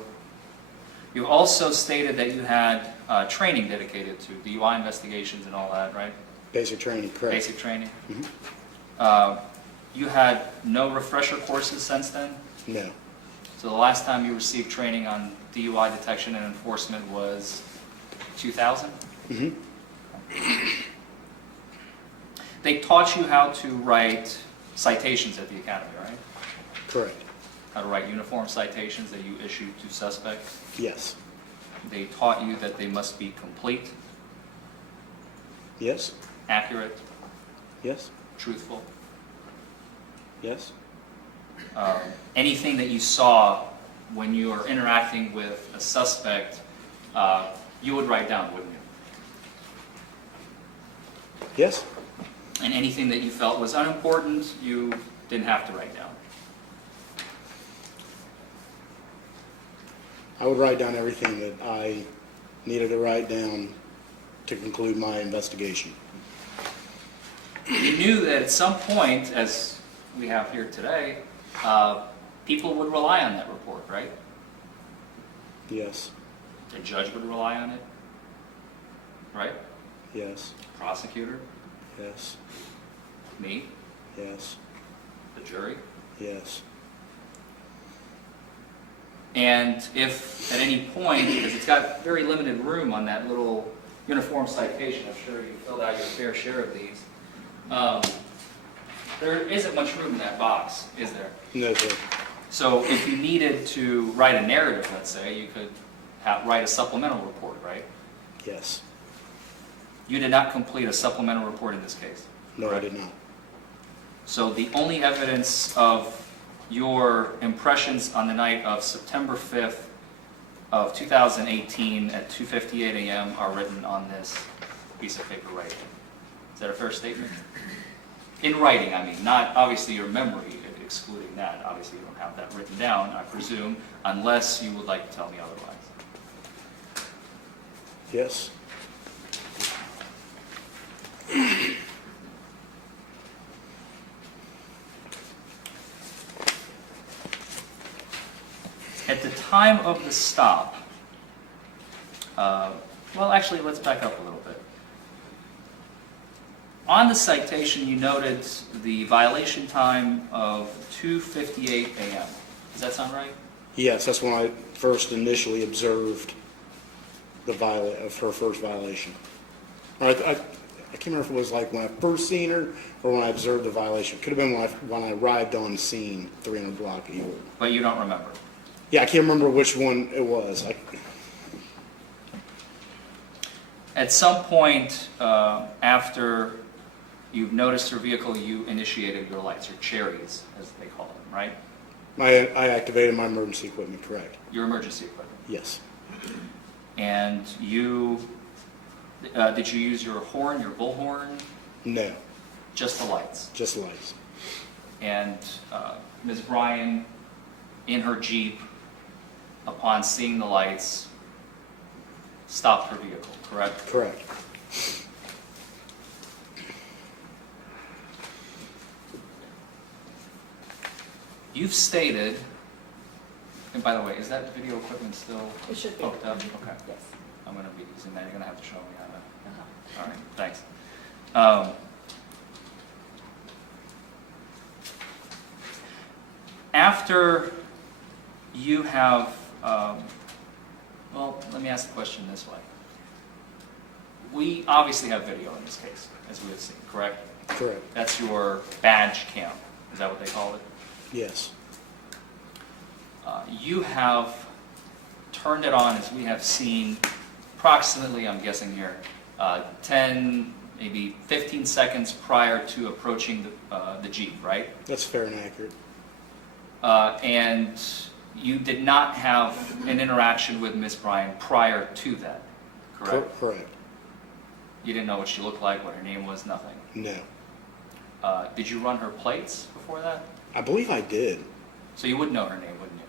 you also stated that you had training dedicated to DUI investigations and all that, right? Basic training, correct. Basic training? Mhm. You had no refresher courses since then? No. So the last time you received training on DUI detection and enforcement was 2000? Mm-hmm. They taught you how to write citations at the academy, right? Correct. How to write uniform citations that you issued to suspects. Yes. They taught you that they must be complete, Yes. accurate, Yes. truthful. Yes. Anything that you saw when you were interacting with a suspect, you would write down, wouldn't you? Yes. And anything that you felt was unimportant, you didn't have to write down. I would write down everything that I needed to write down to conclude my investigation. You knew that at some point, as we have here today, people would rely on that report, right? Yes. The judge would rely on it, right? Yes. Prosecutor, Yes. me, Yes. the jury. Yes. And if at any point, because it's got very limited room on that little uniform citation, I'm sure you filled out your fair share of these, there isn't much room in that box, is there? No, sir. So if you needed to write a narrative, let's say, you could write a supplemental report, right? Yes. You did not complete a supplemental report in this case. No, I correct? did not. So the only evidence of your impressions on the night of September 5th of 2018 at 2:58 a.m. are written on this piece of paper right here. Is that a fair statement? In writing, I mean, not obviously your memory, excluding that. Obviously you don't have that written down, I presume, unless you would like to tell me otherwise. Yes. At the time of the stop, well, actually, let's back up a little bit. On the citation, you noted the violation time of 2:58 a.m. Does that sound right? Yes, that's when I first initially observed the her first violation. I can't remember if it was like when I first seen her or when I observed the violation. Could have been when I arrived on scene, 300 block of Ewell. But you don't remember. Yeah, I can't remember which one it was. At some point after you've noticed her vehicle, you initiated your lights, or cherries, as they call them, right? I activated my emergency equipment, correct? Your emergency equipment. Yes. And you, did you use your horn, your bullhorn? No, Just the lights. just lights. And Ms. Bryan, in her Jeep, upon seeing the lights, stopped her vehicle, correct? Correct. You've stated, and by the way, is that video equipment still It should be. hooked up? Okay. Yes. I'm going to be using that. You're going to have to show me how to. Uh-huh. All right, thanks. After you have, well, let me ask the question this way. We obviously have video in this case, as we have seen, correct? Correct. That's your badge cam. Is that what they call it? Yes. You have turned it on, as we have seen, approximately, I'm guessing here, 10, maybe 15 seconds prior to approaching the Jeep, right? That's fair and accurate. And you did not have an interaction with Miss Bryan prior to that, correct? Correct. You didn't know what she looked like, what her name was, nothing. No. Did you run her plates before that? I believe I did. So you would know her name, wouldn't you?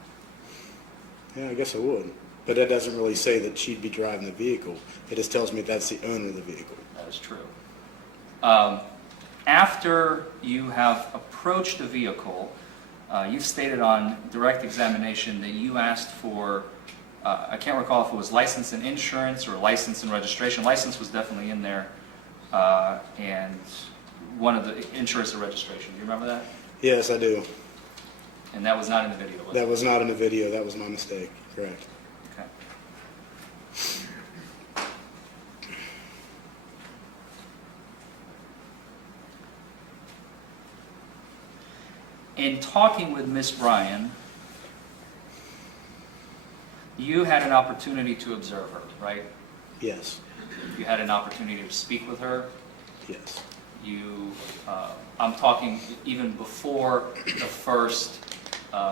Yeah, I guess I would. But that doesn't really say that she'd be driving the vehicle. It just tells me that's the owner of the vehicle. That is true. After you have approached the vehicle, you've stated on direct examination that you asked for, I can't recall if it was license and insurance or license and registration. License was definitely in there, and one of the insurance and registration. Do you remember that? Yes, I do. And that was not in the video, was That it? was not in the video. That was my mistake. Correct. Okay. In talking with Miss Bryan, you had an opportunity to observe her, right? Yes. You had an opportunity to speak with her. Yes. You, I'm talking even before the first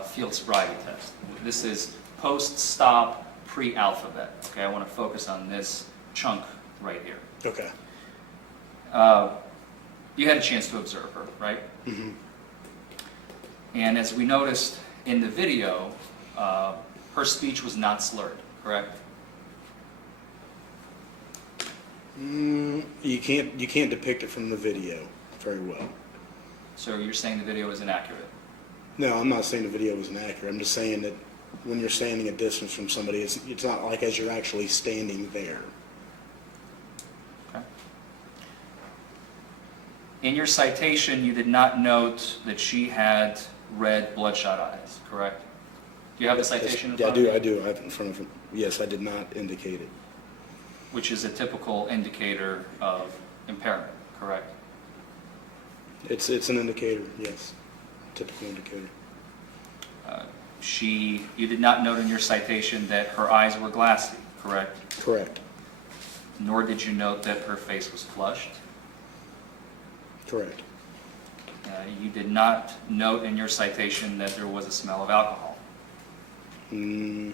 field sobriety test. This is post-stop, pre-alphabet. Okay, I want to focus on this chunk right here. Okay. You had a chance to observe her, right? Mm-hmm. And as we noticed in the video, her speech was not slurred, correct? You can't depict it from the video very well. So you're saying the video is inaccurate? No, I'm not saying the video is inaccurate. I'm just saying that when you're standing a distance from somebody, it's not like as you're actually standing there. Okay. In your citation, you did not note that she had red bloodshot eyes, correct? Do you have the citation in Yeah, I front of you? do. I do. I have it in front of it. Yes, I did not indicate it. Which is a typical indicator of impairment, correct? It's an indicator, yes. Typical indicator. You did not note in your citation that her eyes were glassy, correct? Correct. Nor did you note that her face was flushed. Correct. You did not note in your citation that there was a smell of alcohol. Mm,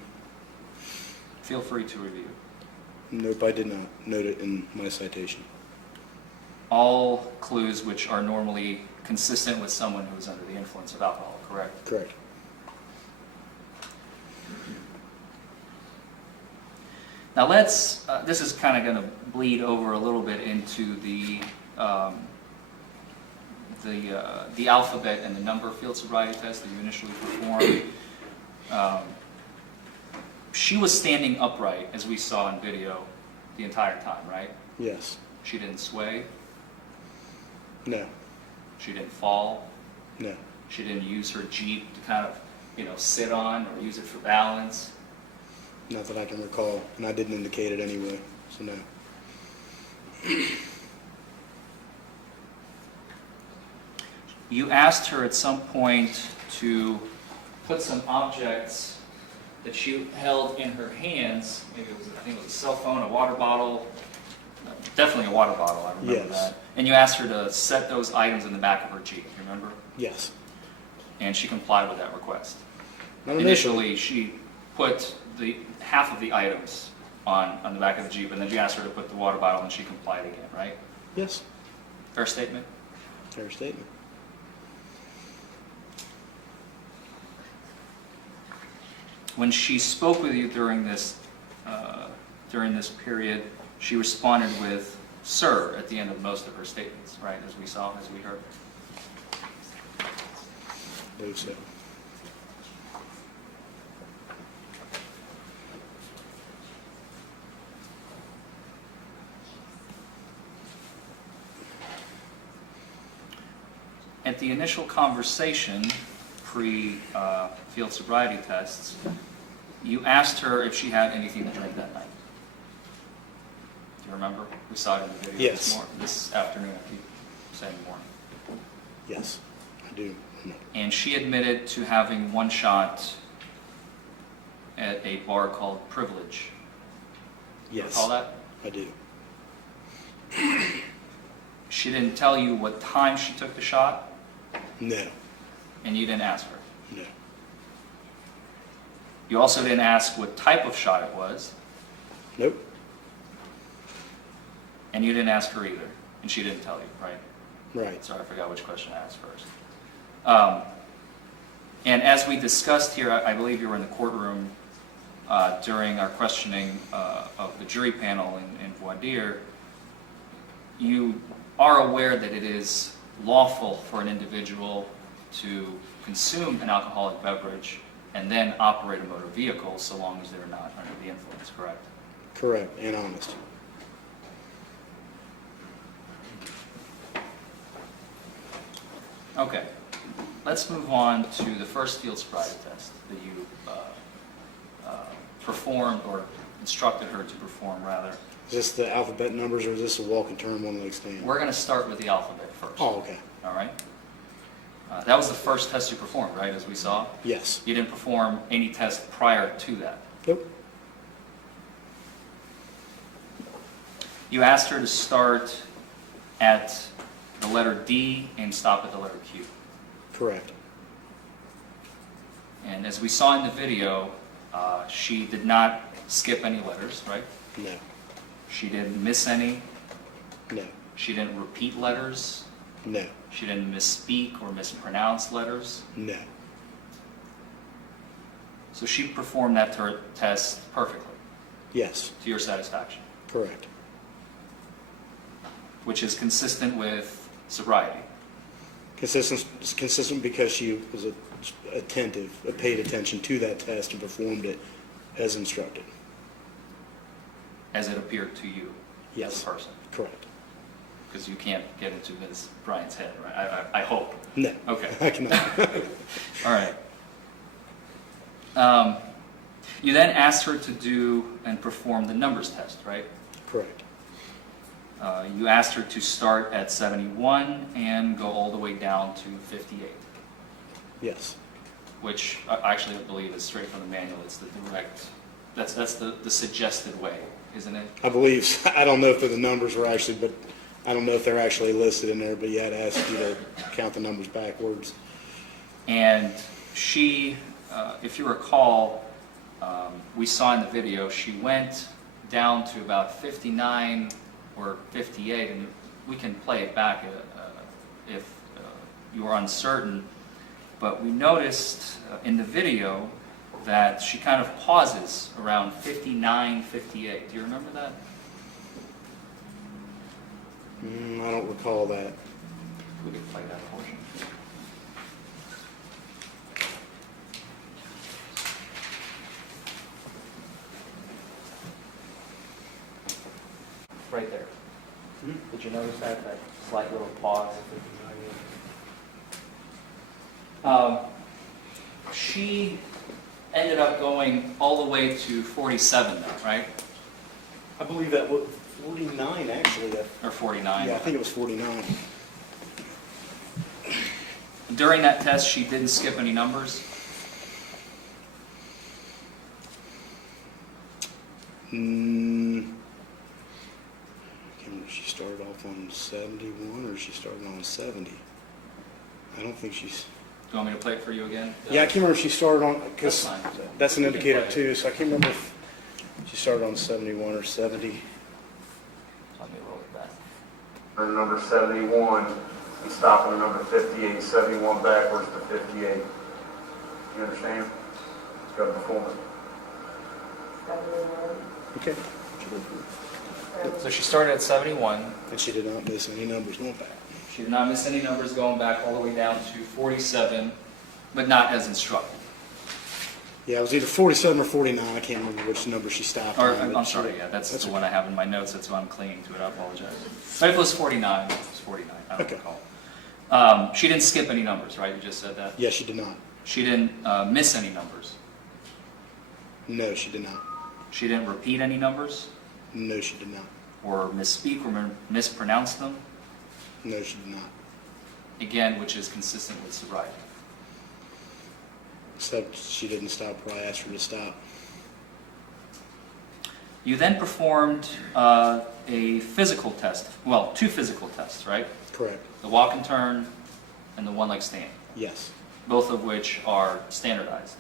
Feel free to review. nope, I did not note it in my citation. All clues which are normally consistent with someone who is under the influence of alcohol, correct? Correct. Now this is kind of going to bleed over a little bit into the alphabet and the number field sobriety test that you initially performed. She was standing upright, as we saw in video, the entire time, right? Yes. She didn't sway, No. she didn't fall, No. she didn't use her Jeep to kind of, sit on or use it for balance. Not that I can recall, and I didn't indicate it anyway, so no. You asked her at some point to put some objects that she held in her hands. Maybe I think it was a cell phone, a water bottle, definitely a water bottle, I remember Yes. that. And you asked her to set those items in the back of her Jeep, remember? Yes. And she complied with that request. Not initially. Initially, she put the half of the items on the back of the Jeep, and then you asked her to put the water bottle, and she complied again, right? Yes. Fair statement? Fair statement. When she spoke with you during this period, she responded with "sir" at the end of most of her statements, right? As we heard. I believe so. At the initial conversation, pre-field sobriety tests, you asked her if she had anything to drink that night. Do you remember? We saw it in the video Yes. this afternoon. I keep saying morning. Yes, I do. No. And she admitted to having one shot at a bar called Privilege. You Yes. recall that? I do. She didn't tell you what time she took the shot, No. and you didn't ask her. No. You also didn't ask what type of shot it was, Nope. and you didn't ask her either, and she didn't tell you, right? Right. Sorry, I forgot which question I asked first. And as we discussed here, I believe you were in the courtroom during our questioning of the jury panel in voir dire. You are aware that it is lawful for an individual to consume an alcoholic beverage and then operate a motor vehicle so long as they're not under the influence, correct? Correct and honest. Okay, let's move on to the first field sobriety test that you performed or instructed her to perform, rather. Is this the alphabet numbers or is this a walk and turn one leg stand? We're going to start with the alphabet first. Oh, okay. All right? That was the first test you performed, right, as we saw? Yes. You didn't perform any test prior to that. Nope. You asked her to start at the letter D and stop at the letter Q. Correct. And as we saw in the video, she did not skip any letters, right? No. She didn't miss any. No. She didn't repeat letters. No. She didn't misspeak or mispronounce letters. No. So she performed that test perfectly, Yes. to your satisfaction, Correct. which is consistent with sobriety. Consistent because she was attentive, paid attention to that test and performed it as instructed. As it appeared to you Yes. as a person. Correct. Because you can't get into Ms. Bryant's head, right? I hope. No. Okay. I cannot. All right. You then asked her to do and perform the numbers test, right? Correct. You asked her to start at 71 and go all the way down to 58, Yes. which I actually believe is straight from the manual. It's the direct, that's the suggested way, isn't it? I believe, I don't know if the numbers were actually, but I don't know if they're actually listed in there, but yeah, it asks you to count the numbers backwards. And she, if you recall, we saw in the video, she went down to about 59 or 58, and we can play it back if you are uncertain. But we noticed in the video that she kind of pauses around 59, 58. Do you remember that? I don't recall that. We could play that portion. Right there. Did you notice that slight little pause? She ended up going all the way to 47 though, right? I believe that was 49 actually. Or 49. Yeah, I think it was 49. During that test, she didn't skip any numbers. I can't remember if she started off on 71 or she started on 70. I don't think she's... Do you want me to play it for you again? Yeah, I can't remember if she started on, because That's fine. that's an You can indicator play it. too, so I can't remember if she started on 71 or 70. Let me roll it back. Or number 71 and stopping at number 58, 71 backwards to 58. You understand? It's got to perform it. Okay. So she started at 71. And she did not miss any numbers going back. She did not miss any numbers going back all the way down to 47, but not as instructed. Yeah, it was either 47 or 49. I can't remember which number she stopped Or, on. but I'm she- sorry, yeah, that's the okay. one I have in my notes. That's why I'm clinging to it. I apologize. But if it was 49, it was 49. I don't Okay. recall. She didn't skip any numbers, right? You just said that? Yeah, she did not. She didn't miss any numbers. No, she did not. She didn't repeat any numbers No, she did not. or misspeak or mispronounce them. No, she did not. Again, which is consistent with sobriety. Except she didn't stop where I asked her to stop. You then performed a physical test. Well, two physical tests, right? Correct. The walk and turn and the one leg stand. Yes. Both of which are standardized.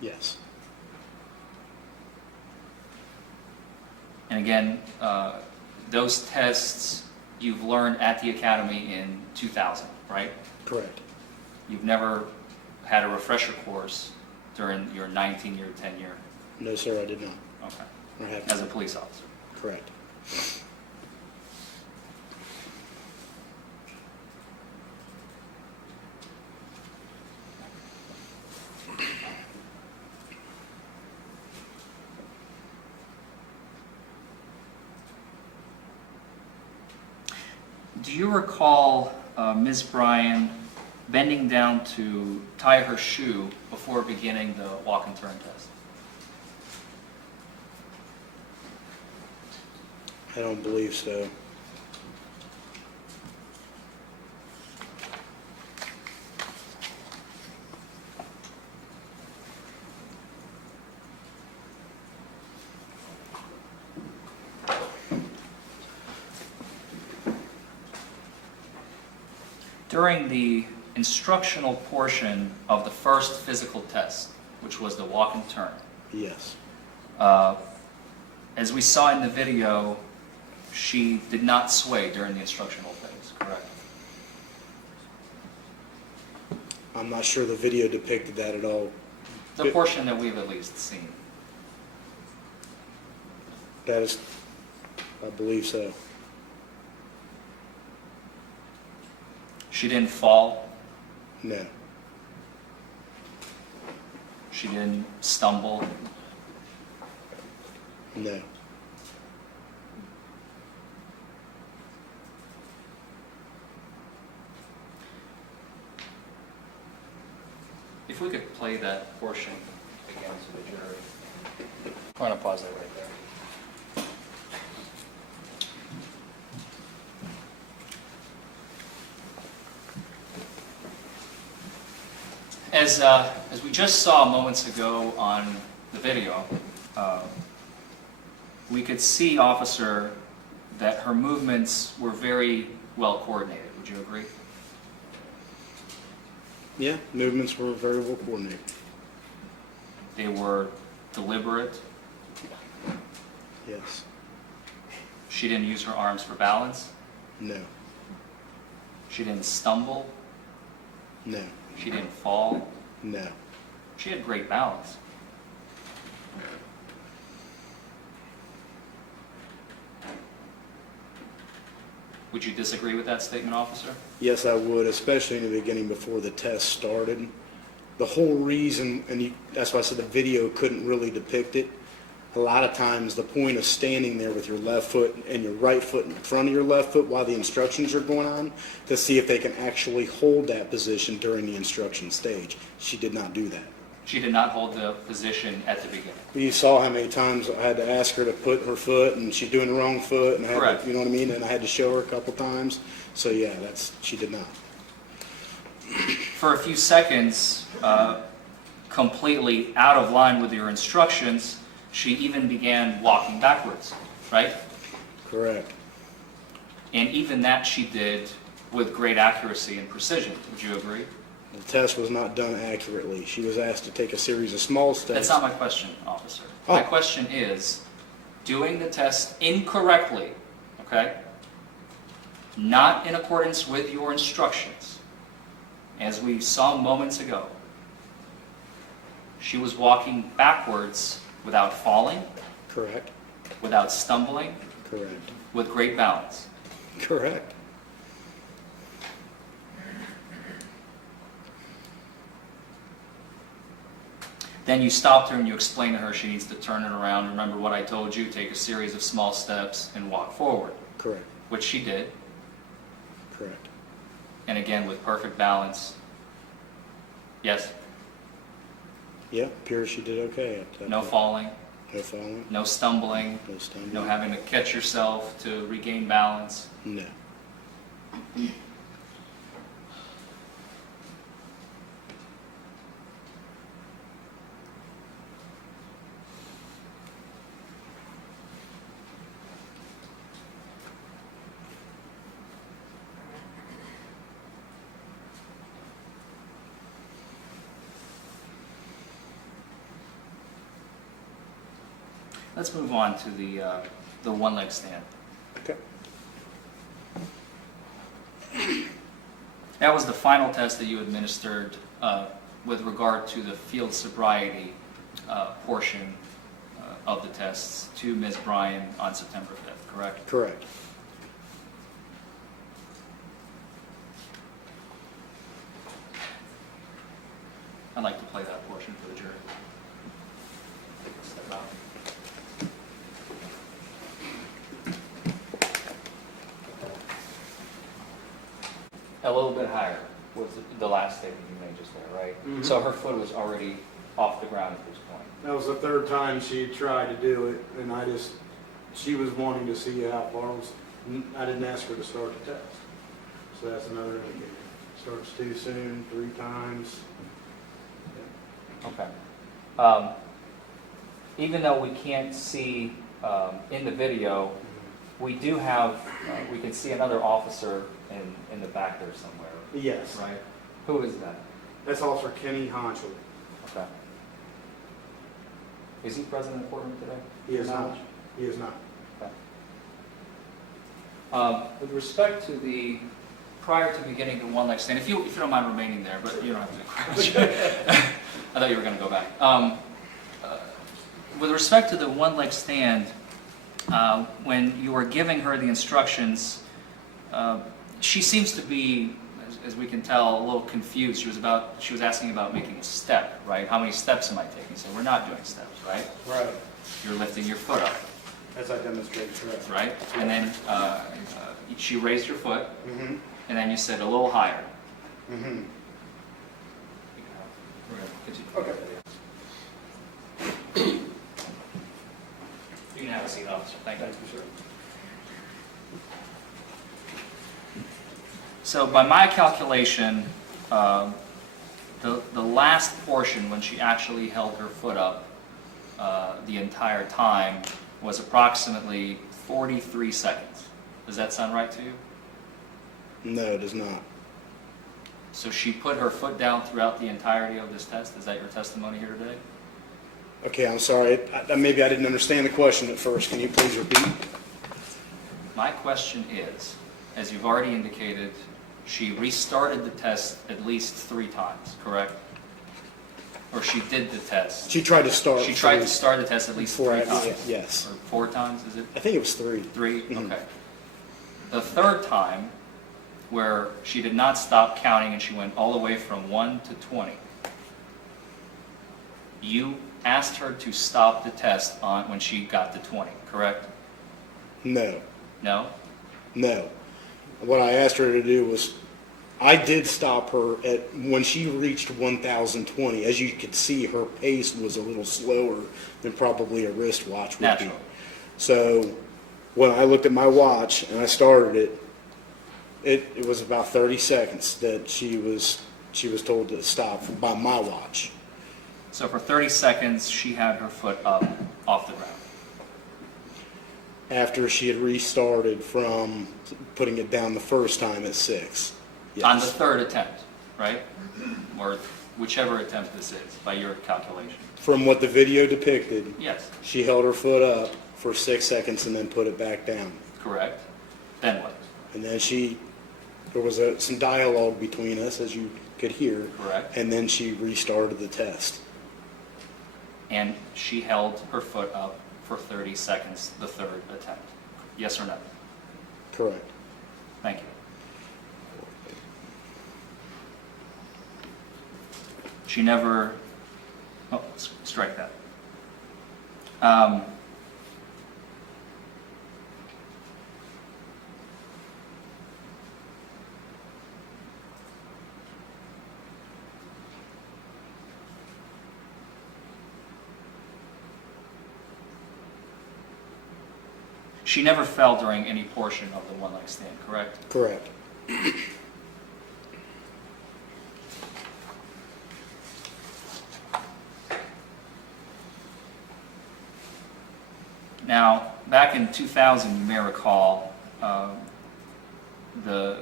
Yes. And again, those tests you've learned at the academy in 2000, right? Correct. You've never had a refresher course during your 19-year tenure. No, sir, I did not. Okay. Or have As a police officer. Correct. Do you recall Ms. Bryan bending down to tie her shoe before beginning the walk and turn test? I don't believe so. During the instructional portion of the first physical test, which was the walk and turn, Yes. as we saw in the video, she did not sway during the instructional phase, correct? I'm not sure the video depicted that at all. The portion that we've at least seen. That is, I believe so. She didn't fall. No. She didn't stumble. No. If we could play that portion again to the jury. I'm going to pause that right there. As we just saw moments ago on the video, we could see, officer, that her movements were very well coordinated. Would you agree? Yeah, movements were very well coordinated. They were deliberate. Yes. She didn't use her arms for balance. No. She didn't stumble. No. She didn't fall. No. She had great balance. Would you disagree with that statement, officer? Yes, I would, especially in the beginning before the test started. The whole reason, and that's why I said the video couldn't really depict it. A lot of times the point of standing there with your left foot and your right foot in front of your left foot while the instructions are going on to see if they can actually hold that position during the instruction stage. She did not do that. She did not hold the position at the beginning. You saw how many times I had to ask her to put her foot, and she's doing the wrong foot, and I had Correct. to, you know what I mean? And I had to show her a couple times. So yeah, she did not. For a few seconds, completely out of line with your instructions, she even began walking backwards, right? Correct. And even that she did with great accuracy and precision. Would you agree? The test was not done accurately. She was asked to take a series of small steps. That's not my question, officer. Oh. My question is, doing the test incorrectly, okay, not in accordance with your instructions, as we saw moments ago, she was walking backwards without falling, Correct. without stumbling, Correct. with great balance. Correct. Then you stopped her and you explained to her she needs to turn it around. Remember what I told you, take a series of small steps and walk forward, Correct. which she did. Correct. And again, with perfect balance. Yes? Yeah, appears she did okay up to that No point. falling, No falling. no stumbling, No stumbling. no having to catch yourself to regain balance. No. Let's move on to the one-leg stand. Okay. That was the final test that you administered with regard to the field sobriety portion of the tests to Ms. Bryan on September 5th, correct? Correct. I'd like to play that portion for the jury. Step out. A little bit higher was the last statement you made just there, right? Mhm. So her foot was already off the ground at this point. That was the third time she tried to do it, and she was wanting to see how far I didn't ask her to start the test. So that's another indicator. Starts too soon, 3 times. Okay. Even though we can't see in the video, we do have, we can see another officer in the back there somewhere, Yes. right? Who is that? That's Officer Kenny Honchel. Okay. Is he present in the courtroom today? He is Your not. knowledge? He is not. With respect to the, prior to beginning the one-leg stand, if you don't mind remaining there, but you don't have to. I thought you were going to go back. With respect to the one-leg stand, when you were giving her the instructions, she seems to be, as we can tell, a little confused. She was asking about making a step, right? How many steps am I taking? So we're not doing steps, right? Right. You're lifting your foot up, As I demonstrated, correct. right? And then she raised your foot, Mm-hmm. and then you said a little higher. Mm-hmm. We're going to continue. Okay. You can have a seat, officer. Thank you. Thank you, sir. So by my calculation, the last portion when she actually held her foot up the entire time was approximately 43 seconds. Does that sound right to you? No, it does not. So she put her foot down throughout the entirety of this test? Is that your testimony here today? Okay, I'm sorry. Maybe I didn't understand the question at first. Can you please repeat? My question is, as you've already indicated, she restarted the test at least 3 times, correct? Or she did the test? She tried to start. She tried to start the test at least 3 times? Yes. Or 4 times, is it? I think it was 3. 3? Mhm. Okay. The third time, where she did not stop counting and she went all the way from 1 to 20, you asked her to stop the test when she got to 20, correct? No. No? No. What I asked her to do was, I did stop her at when she reached 1,020. As you could see, her pace was a little slower than probably a wristwatch would Natural. be. So when I looked at my watch and I started it was about 30 seconds that she was told to stop by my watch. So for 30 seconds, she had her foot up off the ground. After she had restarted from putting it down the first time at 6. Yes. On the third attempt, right? Or whichever attempt this is, by your calculation. From what the video depicted, Yes, she held her foot up for 6 seconds and then put it back down. correct. Then what? And then there was some dialogue between us, as you could hear. Correct. And then she restarted the test. And she held her foot up for 30 seconds the third attempt. Yes or no? Correct. Thank you. She never, strike that. She never fell during any portion of the one-leg stand, correct? Correct. Now, back in 2000, you may recall, the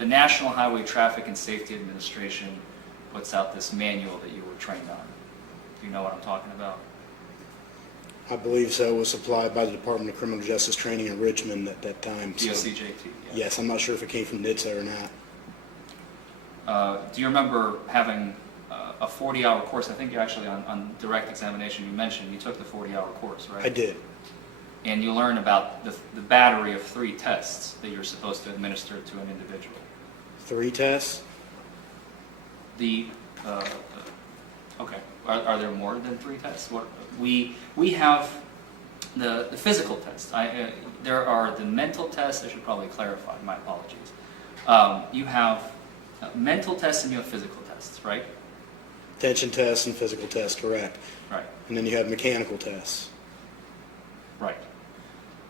National Highway Traffic and Safety Administration puts out this manual that you were trained on. Do you know what I'm talking about? I believe so. It was supplied by the Department of Criminal Justice Training in Richmond at that time. So- DOCJT, yeah. Yes, I'm not sure if it came from NHTSA or not. Do you remember having a 40-hour course? I think you actually, on direct examination, you mentioned you took the 40-hour course, right? I did. And you learn about the battery of 3 tests that you're supposed to administer to an individual. 3 tests? Okay, are there more than 3 tests? We have the physical test. There are the mental tests. I should probably clarify, my apologies. You have mental tests and you have physical tests, right? Tension tests and physical tests, correct. Right, And then you have mechanical tests. right.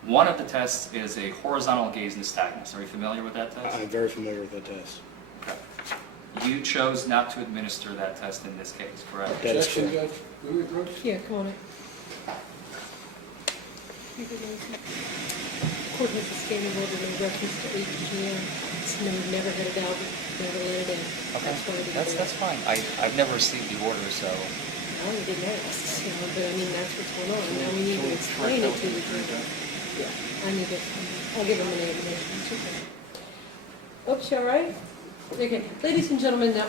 One of the tests is a horizontal gaze nystagmus. Are you familiar with that test? I'm very familiar with that test. Okay. You chose not to administer that test in this case, correct? That is Objection, correct. Judge. Louis Brooks? Yeah, come on in. Court has a standing order in reference to HGM. It's never had it out, never let it in. That's why we did it. That's fine. I've never received the order, so. Well, you didn't ask, but I mean, that's what's going on. Now we need to explain it to the jury. Yeah, I need to, I'll give them an admonition. It's okay. Oops, you all right? Okay, ladies and gentlemen, now,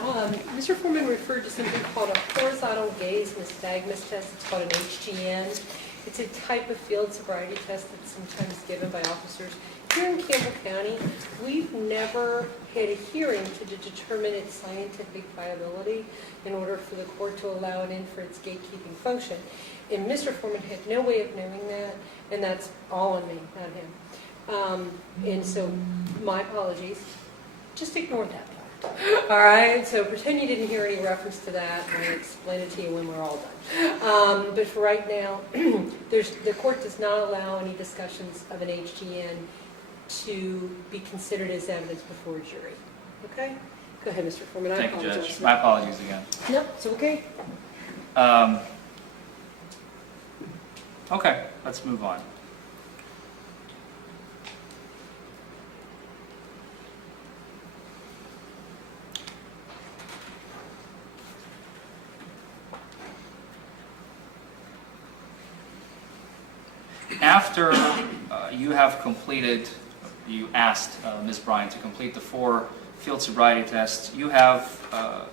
Mr. Forman referred to something called a horizontal gaze nystagmus test. It's called an HGN. It's a type of field sobriety test that's sometimes given by officers. Here in Campbell County, we've never had a hearing to determine its scientific viability in order for the court to allow it in for its gatekeeping function. And Mr. Forman had no way of knowing that, and that's all on me, not him. And so, my apologies. Just ignore that part. All right, so pretend you didn't hear any reference to that, and I'll explain it to you when we're all done. But for right now, the court does not allow any discussions of an HGN to be considered as evidence before a jury. Okay? Go ahead, Mr. Forman. I Thank you, apologize. Judge. My apologies again. Nope, it's okay. Okay, let's move on. After you have completed, you asked Ms. Bryan to complete the 4 field sobriety tests, you have,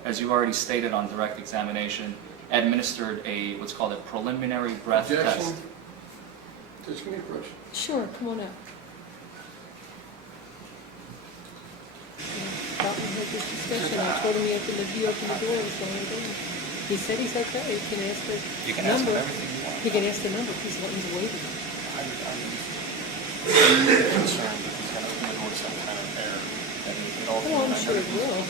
as you already stated on direct examination, administered what's called a preliminary breath Objection. test. Judge, can you approach? Sure, come on up. Thought we had this discussion. I told him you opened the door, it was going in. He said he's okay. You can ask the You can ask him number. everything you want. He can ask the number. He's waiting. I'm concerned that he's going to open the door to some kind of error. I mean, it all Oh, I'm sure it will.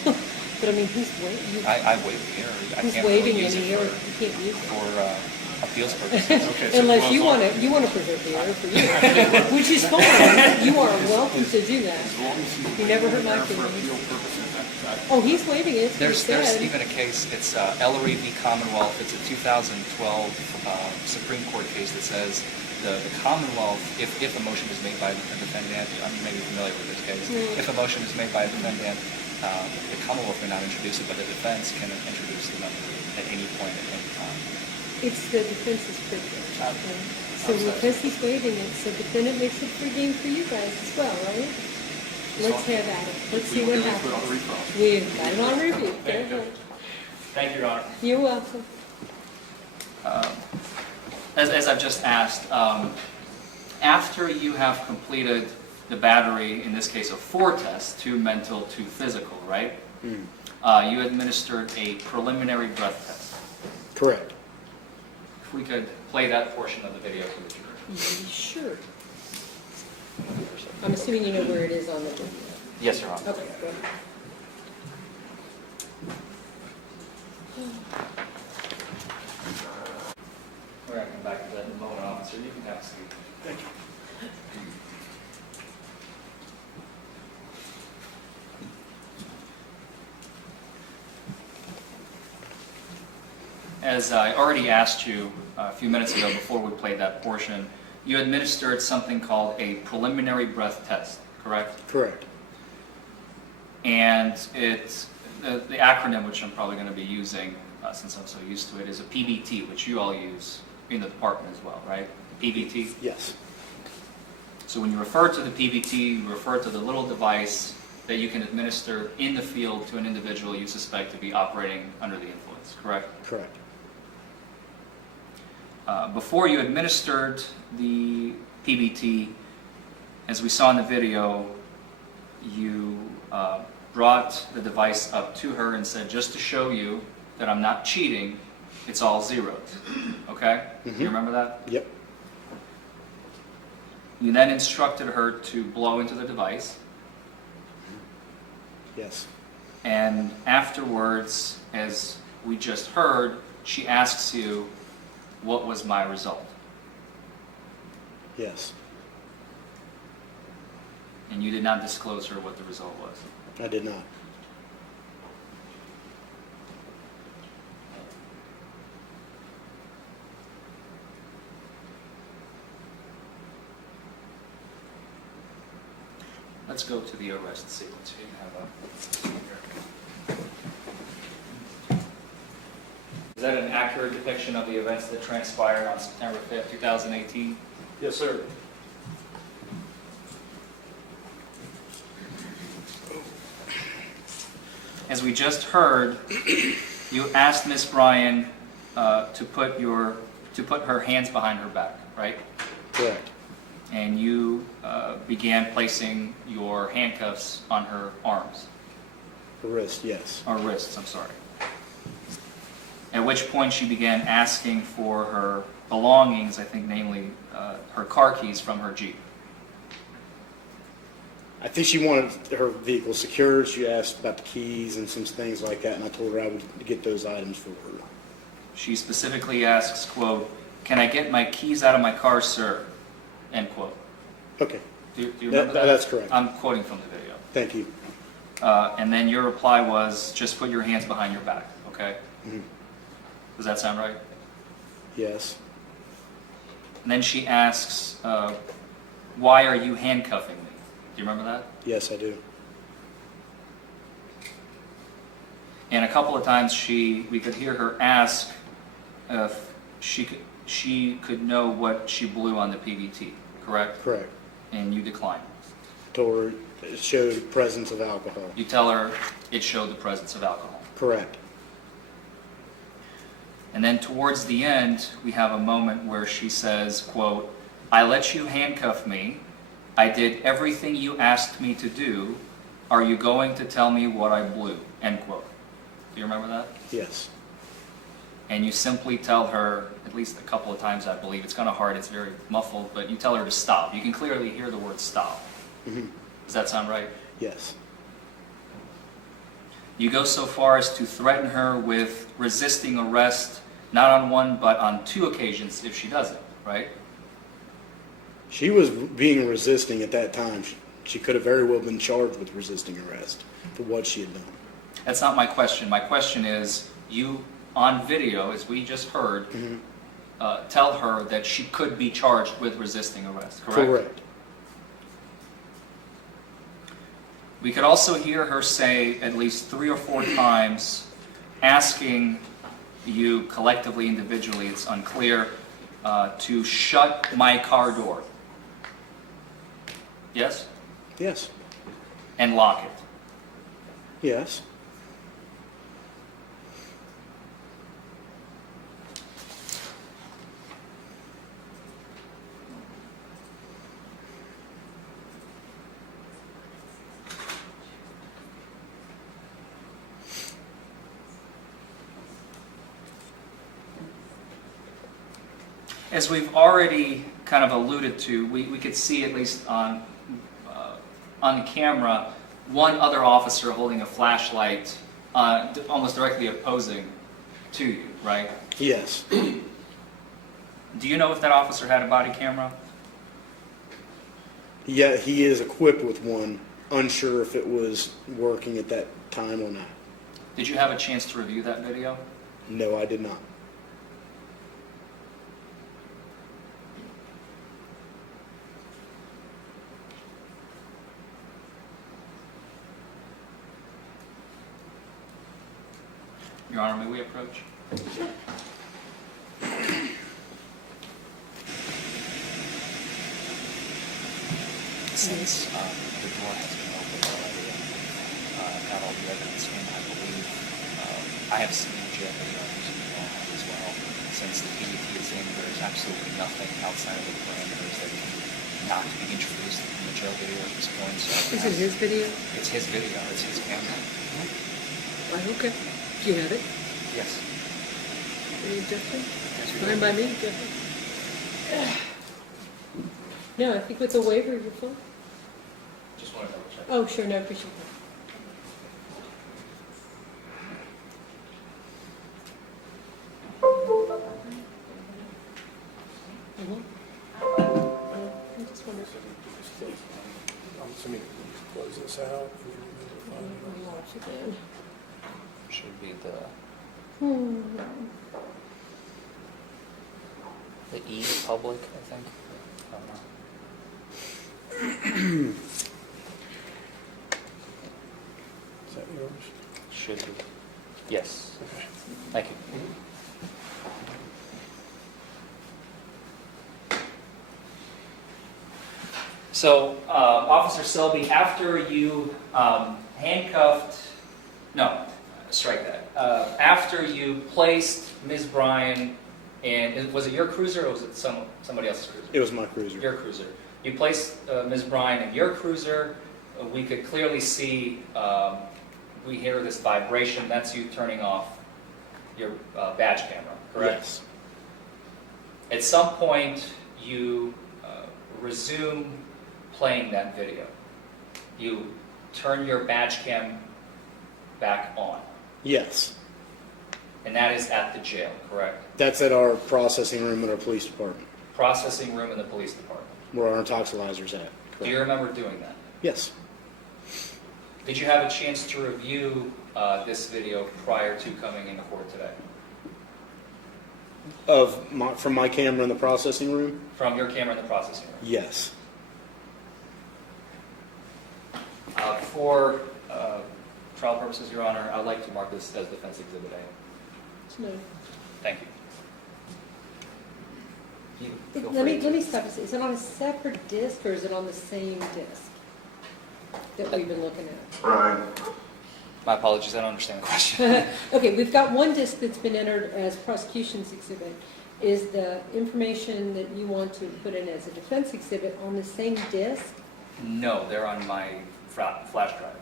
But I mean, he's waiting. I waive the error. I He's can't waiting really in use the it air. You can't use it. for appeals purposes. Okay, so Unless you well, want to preserve the air for you, which is fine. You are welcome to do that. As long as he's You never hurt my there for feelings. appeal purposes, Oh, he's waving it. It's what he There's said. even a case, it's Ellery v. Commonwealth, it's a 2012 Supreme Court case that says the Commonwealth, if a motion is made by a defendant, I'm maybe familiar with this case, if a motion is made by a defendant, the Commonwealth may not introduce it, but the defense can introduce the number at any point at any time. It's the defense's privilege. I'm So sorry. because he's waving it, so then it makes it free game for you guys as well, right? Let's have at it. Let's see what happens. We've got it on review. Go ahead. Thank you, Your Honor. You're welcome. As I've just asked, after you have completed the battery, in this case of 4 tests, 2 mental, 2 physical, right? You administered a preliminary breath test. Correct. If we could play that portion of the video for the jury. Sure. I'm assuming you know where it is on the video. Yes, Your Honor. Okay, good. We're going to come back to that in a moment, officer. You can have a seat. Thank you. As I already asked you a few minutes ago before we played that portion, you administered something called a preliminary breath test, correct? Correct. And it's the acronym, which I'm probably going to be using since I'm so used to it, is a PBT, which you all use in the department as well, right? PBT? Yes. So when you refer to the PBT, you refer to the little device that you can administer in the field to an individual you suspect to be operating under the influence, correct? Correct. Before you administered the PBT, as we saw in the video, you brought the device up to her and said, just to show you that I'm not cheating, it's all zeros. Okay? Mhm. You remember that? Yep. You then instructed her to blow into the device, Yes. and afterwards, as we just heard, she asks you, what was my result? Yes. And you did not disclose her what the result was. I did not. Let's go to the arrest sequence. You can have Is that an accurate depiction of the events that transpired on September 5th, 2018? Yes, sir. As we just heard, you asked Miss Bryan to put her hands behind her back, right? Correct. And you began placing your handcuffs on her arms, The wrist, yes. or wrists, I'm sorry. At which point she began asking for her belongings, I think namely her car keys from her Jeep. I think she wanted her vehicle secured. She asked about the keys and some things like that, and I told her I would get those items for her. She specifically asks, quote, "Can I get my keys out of my car, sir?" End quote. Okay, Do you remember that? that's correct. I'm quoting from the video. Thank you. And then your reply was, "Just put your hands behind your back," okay? Mhm. Does that sound right? Yes. And then she asks, "Why are you handcuffing me?" Do you remember that? Yes, I do. And a couple of times we could hear her ask if she could know what she blew on the PVT, correct? Correct. And you decline. Told her it showed presence of alcohol. You tell her it showed the presence of alcohol. Correct. And then towards the end, we have a moment where she says, quote, "I let you handcuff me. I did everything you asked me to do. Are you going to tell me what I blew?" End quote. Do you remember that? Yes. And you simply tell her, at least a couple of times I believe, it's kind of hard, it's very muffled, but you tell her to stop. You can clearly hear the word stop. Mm-hmm. Does that sound right? Yes. You go so far as to threaten her with resisting arrest, not on one, but on 2 occasions if she doesn't, right? She was being resisting at that time. She could have very well been charged with resisting arrest for what she had done. That's not my question. My question is, you, on video, as we just heard, tell her that she could be charged with resisting arrest, correct? Correct. We could also hear her say at least 3 or 4 times, asking you collectively, individually, it's unclear, to shut my car door. Yes? Yes. And lock it. Yes. As we've already kind of alluded to, we could see at least on the camera, one other officer holding a flashlight almost directly opposing to you, right? Yes. Do you know if that officer had a body camera? Yeah, he is equipped with one. Unsure if it was working at that time or not. Did you have a chance to review that video? No, I did not. Your Honor, may we approach? Since the door has been opened already, and got all the evidence in, I believe, I have seen the jail video as well. Since the PDP is in, there's absolutely nothing outside of the parameters that can not be introduced in the jail video at this point. So Is it his video? It's his video. It's his camera. Okay. Do you have it? Yes. Any objection? Fine by me, Jeffrey. No, I think with the waiver, you're fine. Just want to double check. Oh, sure, no, appreciate that. I just wonder I'm assuming close this out. watch again. Should be the E public, I think. I don't know. Is that yours? Should be. Yes. Thank you. So, Officer Selby, after you strike that. After you placed Ms. Bryan in, was it your cruiser or was it somebody else's cruiser? It was my cruiser. Your cruiser. You placed Ms. Bryan in your cruiser. We could clearly see, we hear this vibration. That's you turning off your badge camera, correct? Yes. At some point, you resume playing that video. you turn your badge cam back on, Yes. and that is at the jail, correct? That's at our processing room at our police department, Processing room in the police department. where our toxilizer's at. Do you remember doing that? Yes. Did you have a chance to review this video prior to coming into court today? From my camera in the processing room? From your camera in the processing room? Yes. For trial purposes, Your Honor, I'd like to mark this as Defense Exhibit A. No. Thank you. Feel Let free to- me stop. Is it on a separate disc or is it on the same disc that we've been looking at? Brian, My apologies, I don't understand the question. Okay, we've got one disc that's been entered as prosecution's exhibit. Is the information that you want to put in as a defense exhibit on the same disc? No, they're on my flash drive.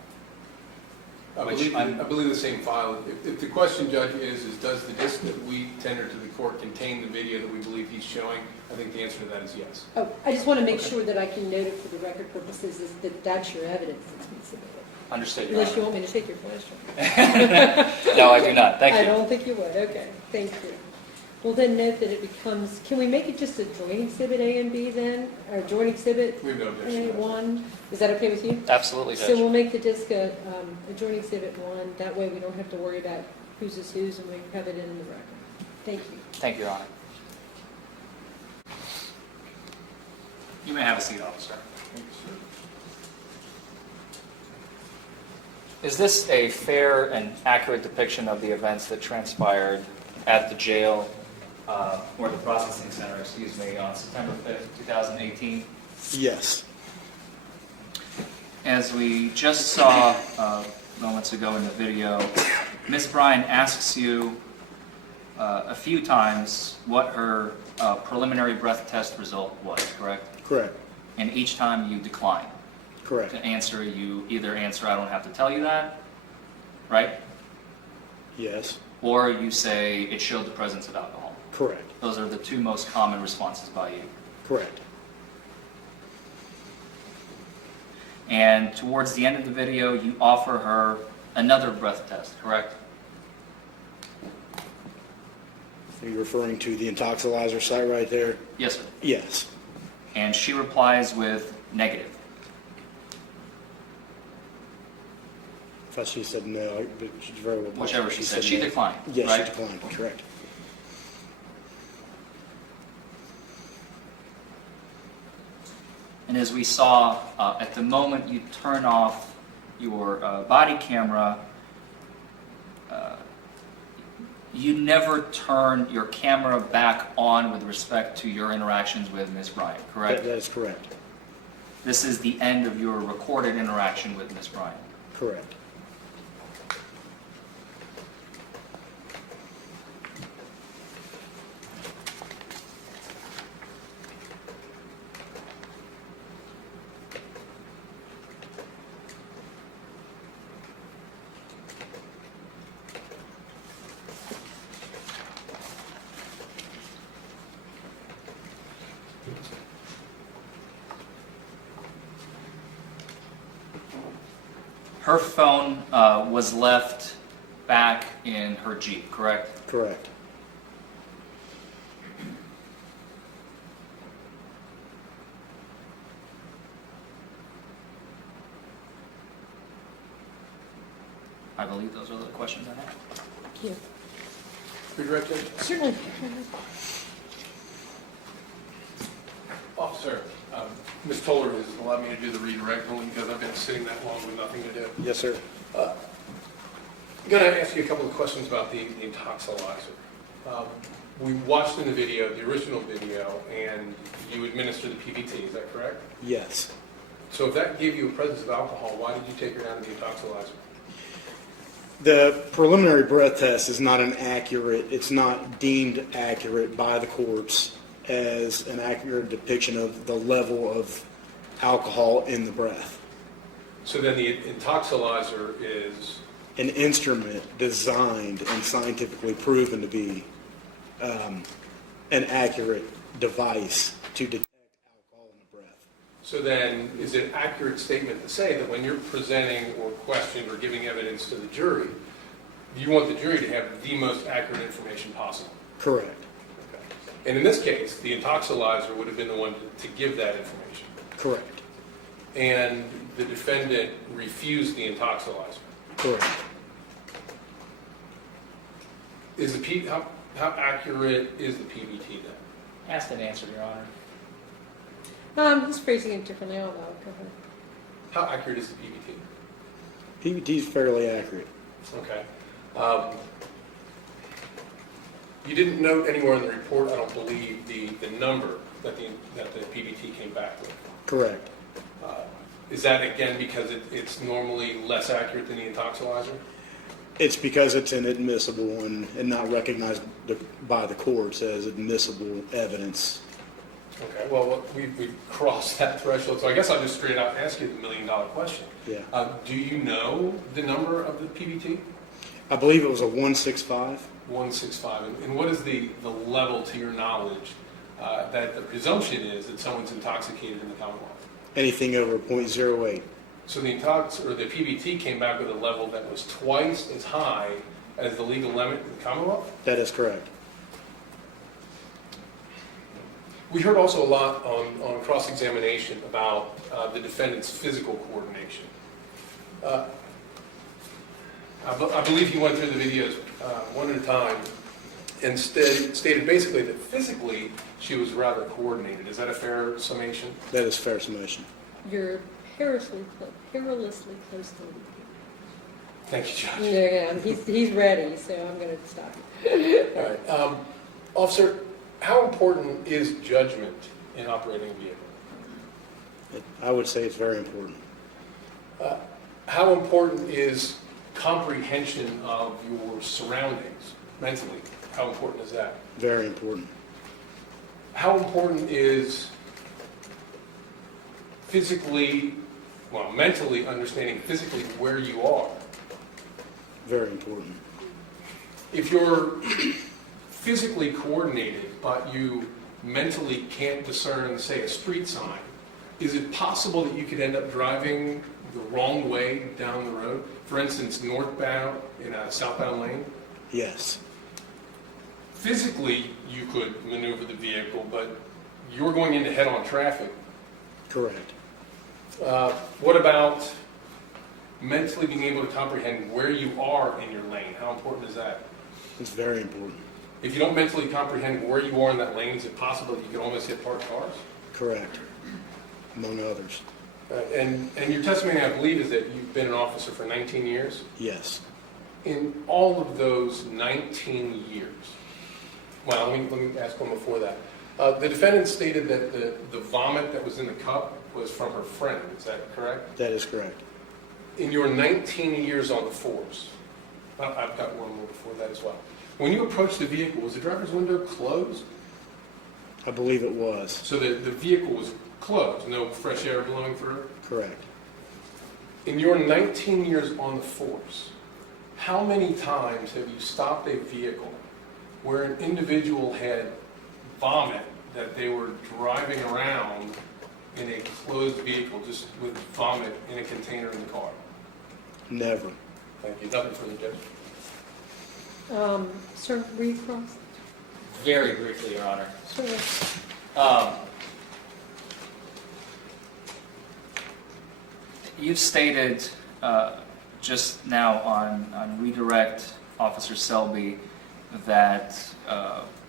I believe the same file. If the question, Judge, is does the disc that we tendered to the court contain the video that we believe he's showing? I think the answer to that is yes. Oh, I just want to make sure that I can note it for the record purposes, is that that's your evidence that's been submitted. Understood, Your Unless you Honor. want me to take your question. No, I do not. Thank I you. don't think you would, okay, thank you. Well, then note that it becomes, can we make it just a joint exhibit A and B then? Or joint exhibit We have no objection to that. A1? Is that okay with you? Absolutely, So Judge. we'll make the disc a joint exhibit 1, that way we don't have to worry about whose is whose and we can have it in the record. Thank you. Thank you, Your Honor. You may have a seat, officer. Is this a fair and accurate depiction of the events that transpired at the jail, or the processing center, excuse me, on September 5th, 2018? Yes. As we just saw moments ago in the video, Ms. Bryan asks you a few times what her preliminary breath test result was, correct? Correct. And each time you decline. Correct. To answer, you either answer, I don't have to tell you that, right? Yes. Or you say, it showed the presence of alcohol. Correct. Those are the two most common responses by you. Correct. And towards the end of the video, you offer her another breath test, correct? Are you referring to the intoxilizer site right there? Yes, sir. Yes. And she replies with negative. I thought she said no, but she's very well. Whichever she said. She no. declined, Yes, right? she declined. Correct. And as we saw, at the moment you turn off your body camera, you never turn your camera back on with respect to your interactions with Ms. Bryan, correct? That is correct. This is the end of your recorded interaction with Ms. Bryan. Correct. Her phone was left back in her Jeep, correct? Correct. I believe those are the questions I have. Thank you. Redirect, Judge? Certainly. Officer, Ms. Toller has allowed me to do the redirect only because I've been sitting that long with nothing to do. Yes, sir. I'm going to ask you a couple of questions about the intoxilizer. We watched in the video, the original video, and you administered the PBT, is that correct? Yes. So if that gave you a presence of alcohol, why did you take her down to the intoxilizer? The preliminary breath test is not it's not deemed accurate by the courts as an accurate depiction of the level of alcohol in the breath. So then the intoxilizer is... An instrument designed and scientifically proven to be an accurate device to detect alcohol in the breath. So then, is it an accurate statement to say that when you're presenting or questioned or giving evidence to the jury, you want the jury to have the most accurate information possible? Correct. Okay. And in this case, the intoxilizer would have been the one to give that information. Correct. And the defendant refused the intoxilizer. Correct. Is how accurate is the PBT then? Asked and answered, Your Honor. He's phrasing it differently. I'll allow it. Go ahead. How accurate is the PBT? PBT is fairly accurate. Okay. You didn't note anywhere in the report, I don't believe, the number that the PBT came back with. Correct. Is that, again, because it's normally less accurate than the intoxilizer? It's because it's inadmissible and not recognized by the courts as admissible evidence. Okay, well, we've crossed that threshold, so I guess I'll just straight out ask you the million-dollar question. Yeah. Do you know the number of the PBT? I believe it was a 165. 165. And what is the level, to your knowledge, that the presumption is that someone's intoxicated in the Commonwealth? Anything over .08. So the PBT came back with a level that was twice as high as the legal limit in the Commonwealth? That is correct. We heard also a lot on cross-examination about the defendant's physical coordination. I believe he went through the videos one at a time and stated basically that physically she was rather coordinated. Is that a fair summation? That is fair summation. You're perilously close to him. Thank you, Judge. Yeah, he's ready, so I'm going to stop. All right. Officer, how important is judgment in operating a vehicle? I would say it's very important. How important is comprehension of your surroundings mentally? How important is that? Very important. How important is mentally understanding physically where you are? Very important. If you're physically coordinated, but you mentally can't discern, say, a street sign, is it possible that you could end up driving the wrong way down the road? For instance, northbound in a southbound lane? Yes. Physically, you could maneuver the vehicle, but you're going into head-on traffic. Correct. What about mentally being able to comprehend where you are in your lane? How important is that? It's very important. If you don't mentally comprehend where you are in that lane, is it possible that you could almost hit parked cars? Correct. Among others. And your testimony, I believe, is that you've been an officer for 19 years? Yes. In all of those 19 years, well, let me ask one before that. The defendant stated that the vomit that was in the cup was from her friend. Is that correct? That is correct. In your 19 years on the force, I've got one more before that as well. When you approached the vehicle, was the driver's window closed? I believe it was. So the vehicle was closed, no fresh air blowing through? Correct. In your 19 years on the force, how many times have you stopped a vehicle where an individual had vomit that they were driving around in a closed vehicle, just with vomit in a container in the car? Never. Thank you. Nothing further, Judge. Sir, read cross. Very briefly, Your Honor. Sure. You've stated just now on redirect, Officer Selby, that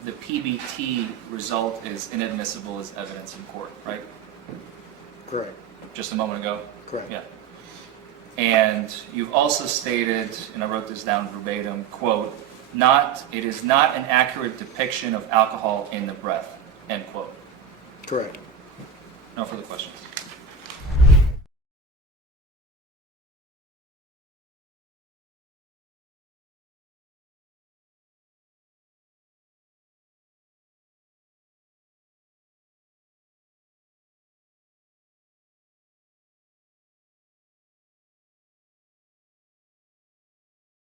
the PBT result is inadmissible as evidence in court, right? Correct. Just a moment ago? Correct. Yeah. And you've also stated, and I wrote this down verbatim, quote, it is not an accurate depiction of alcohol in the breath, end quote. Correct. No further questions.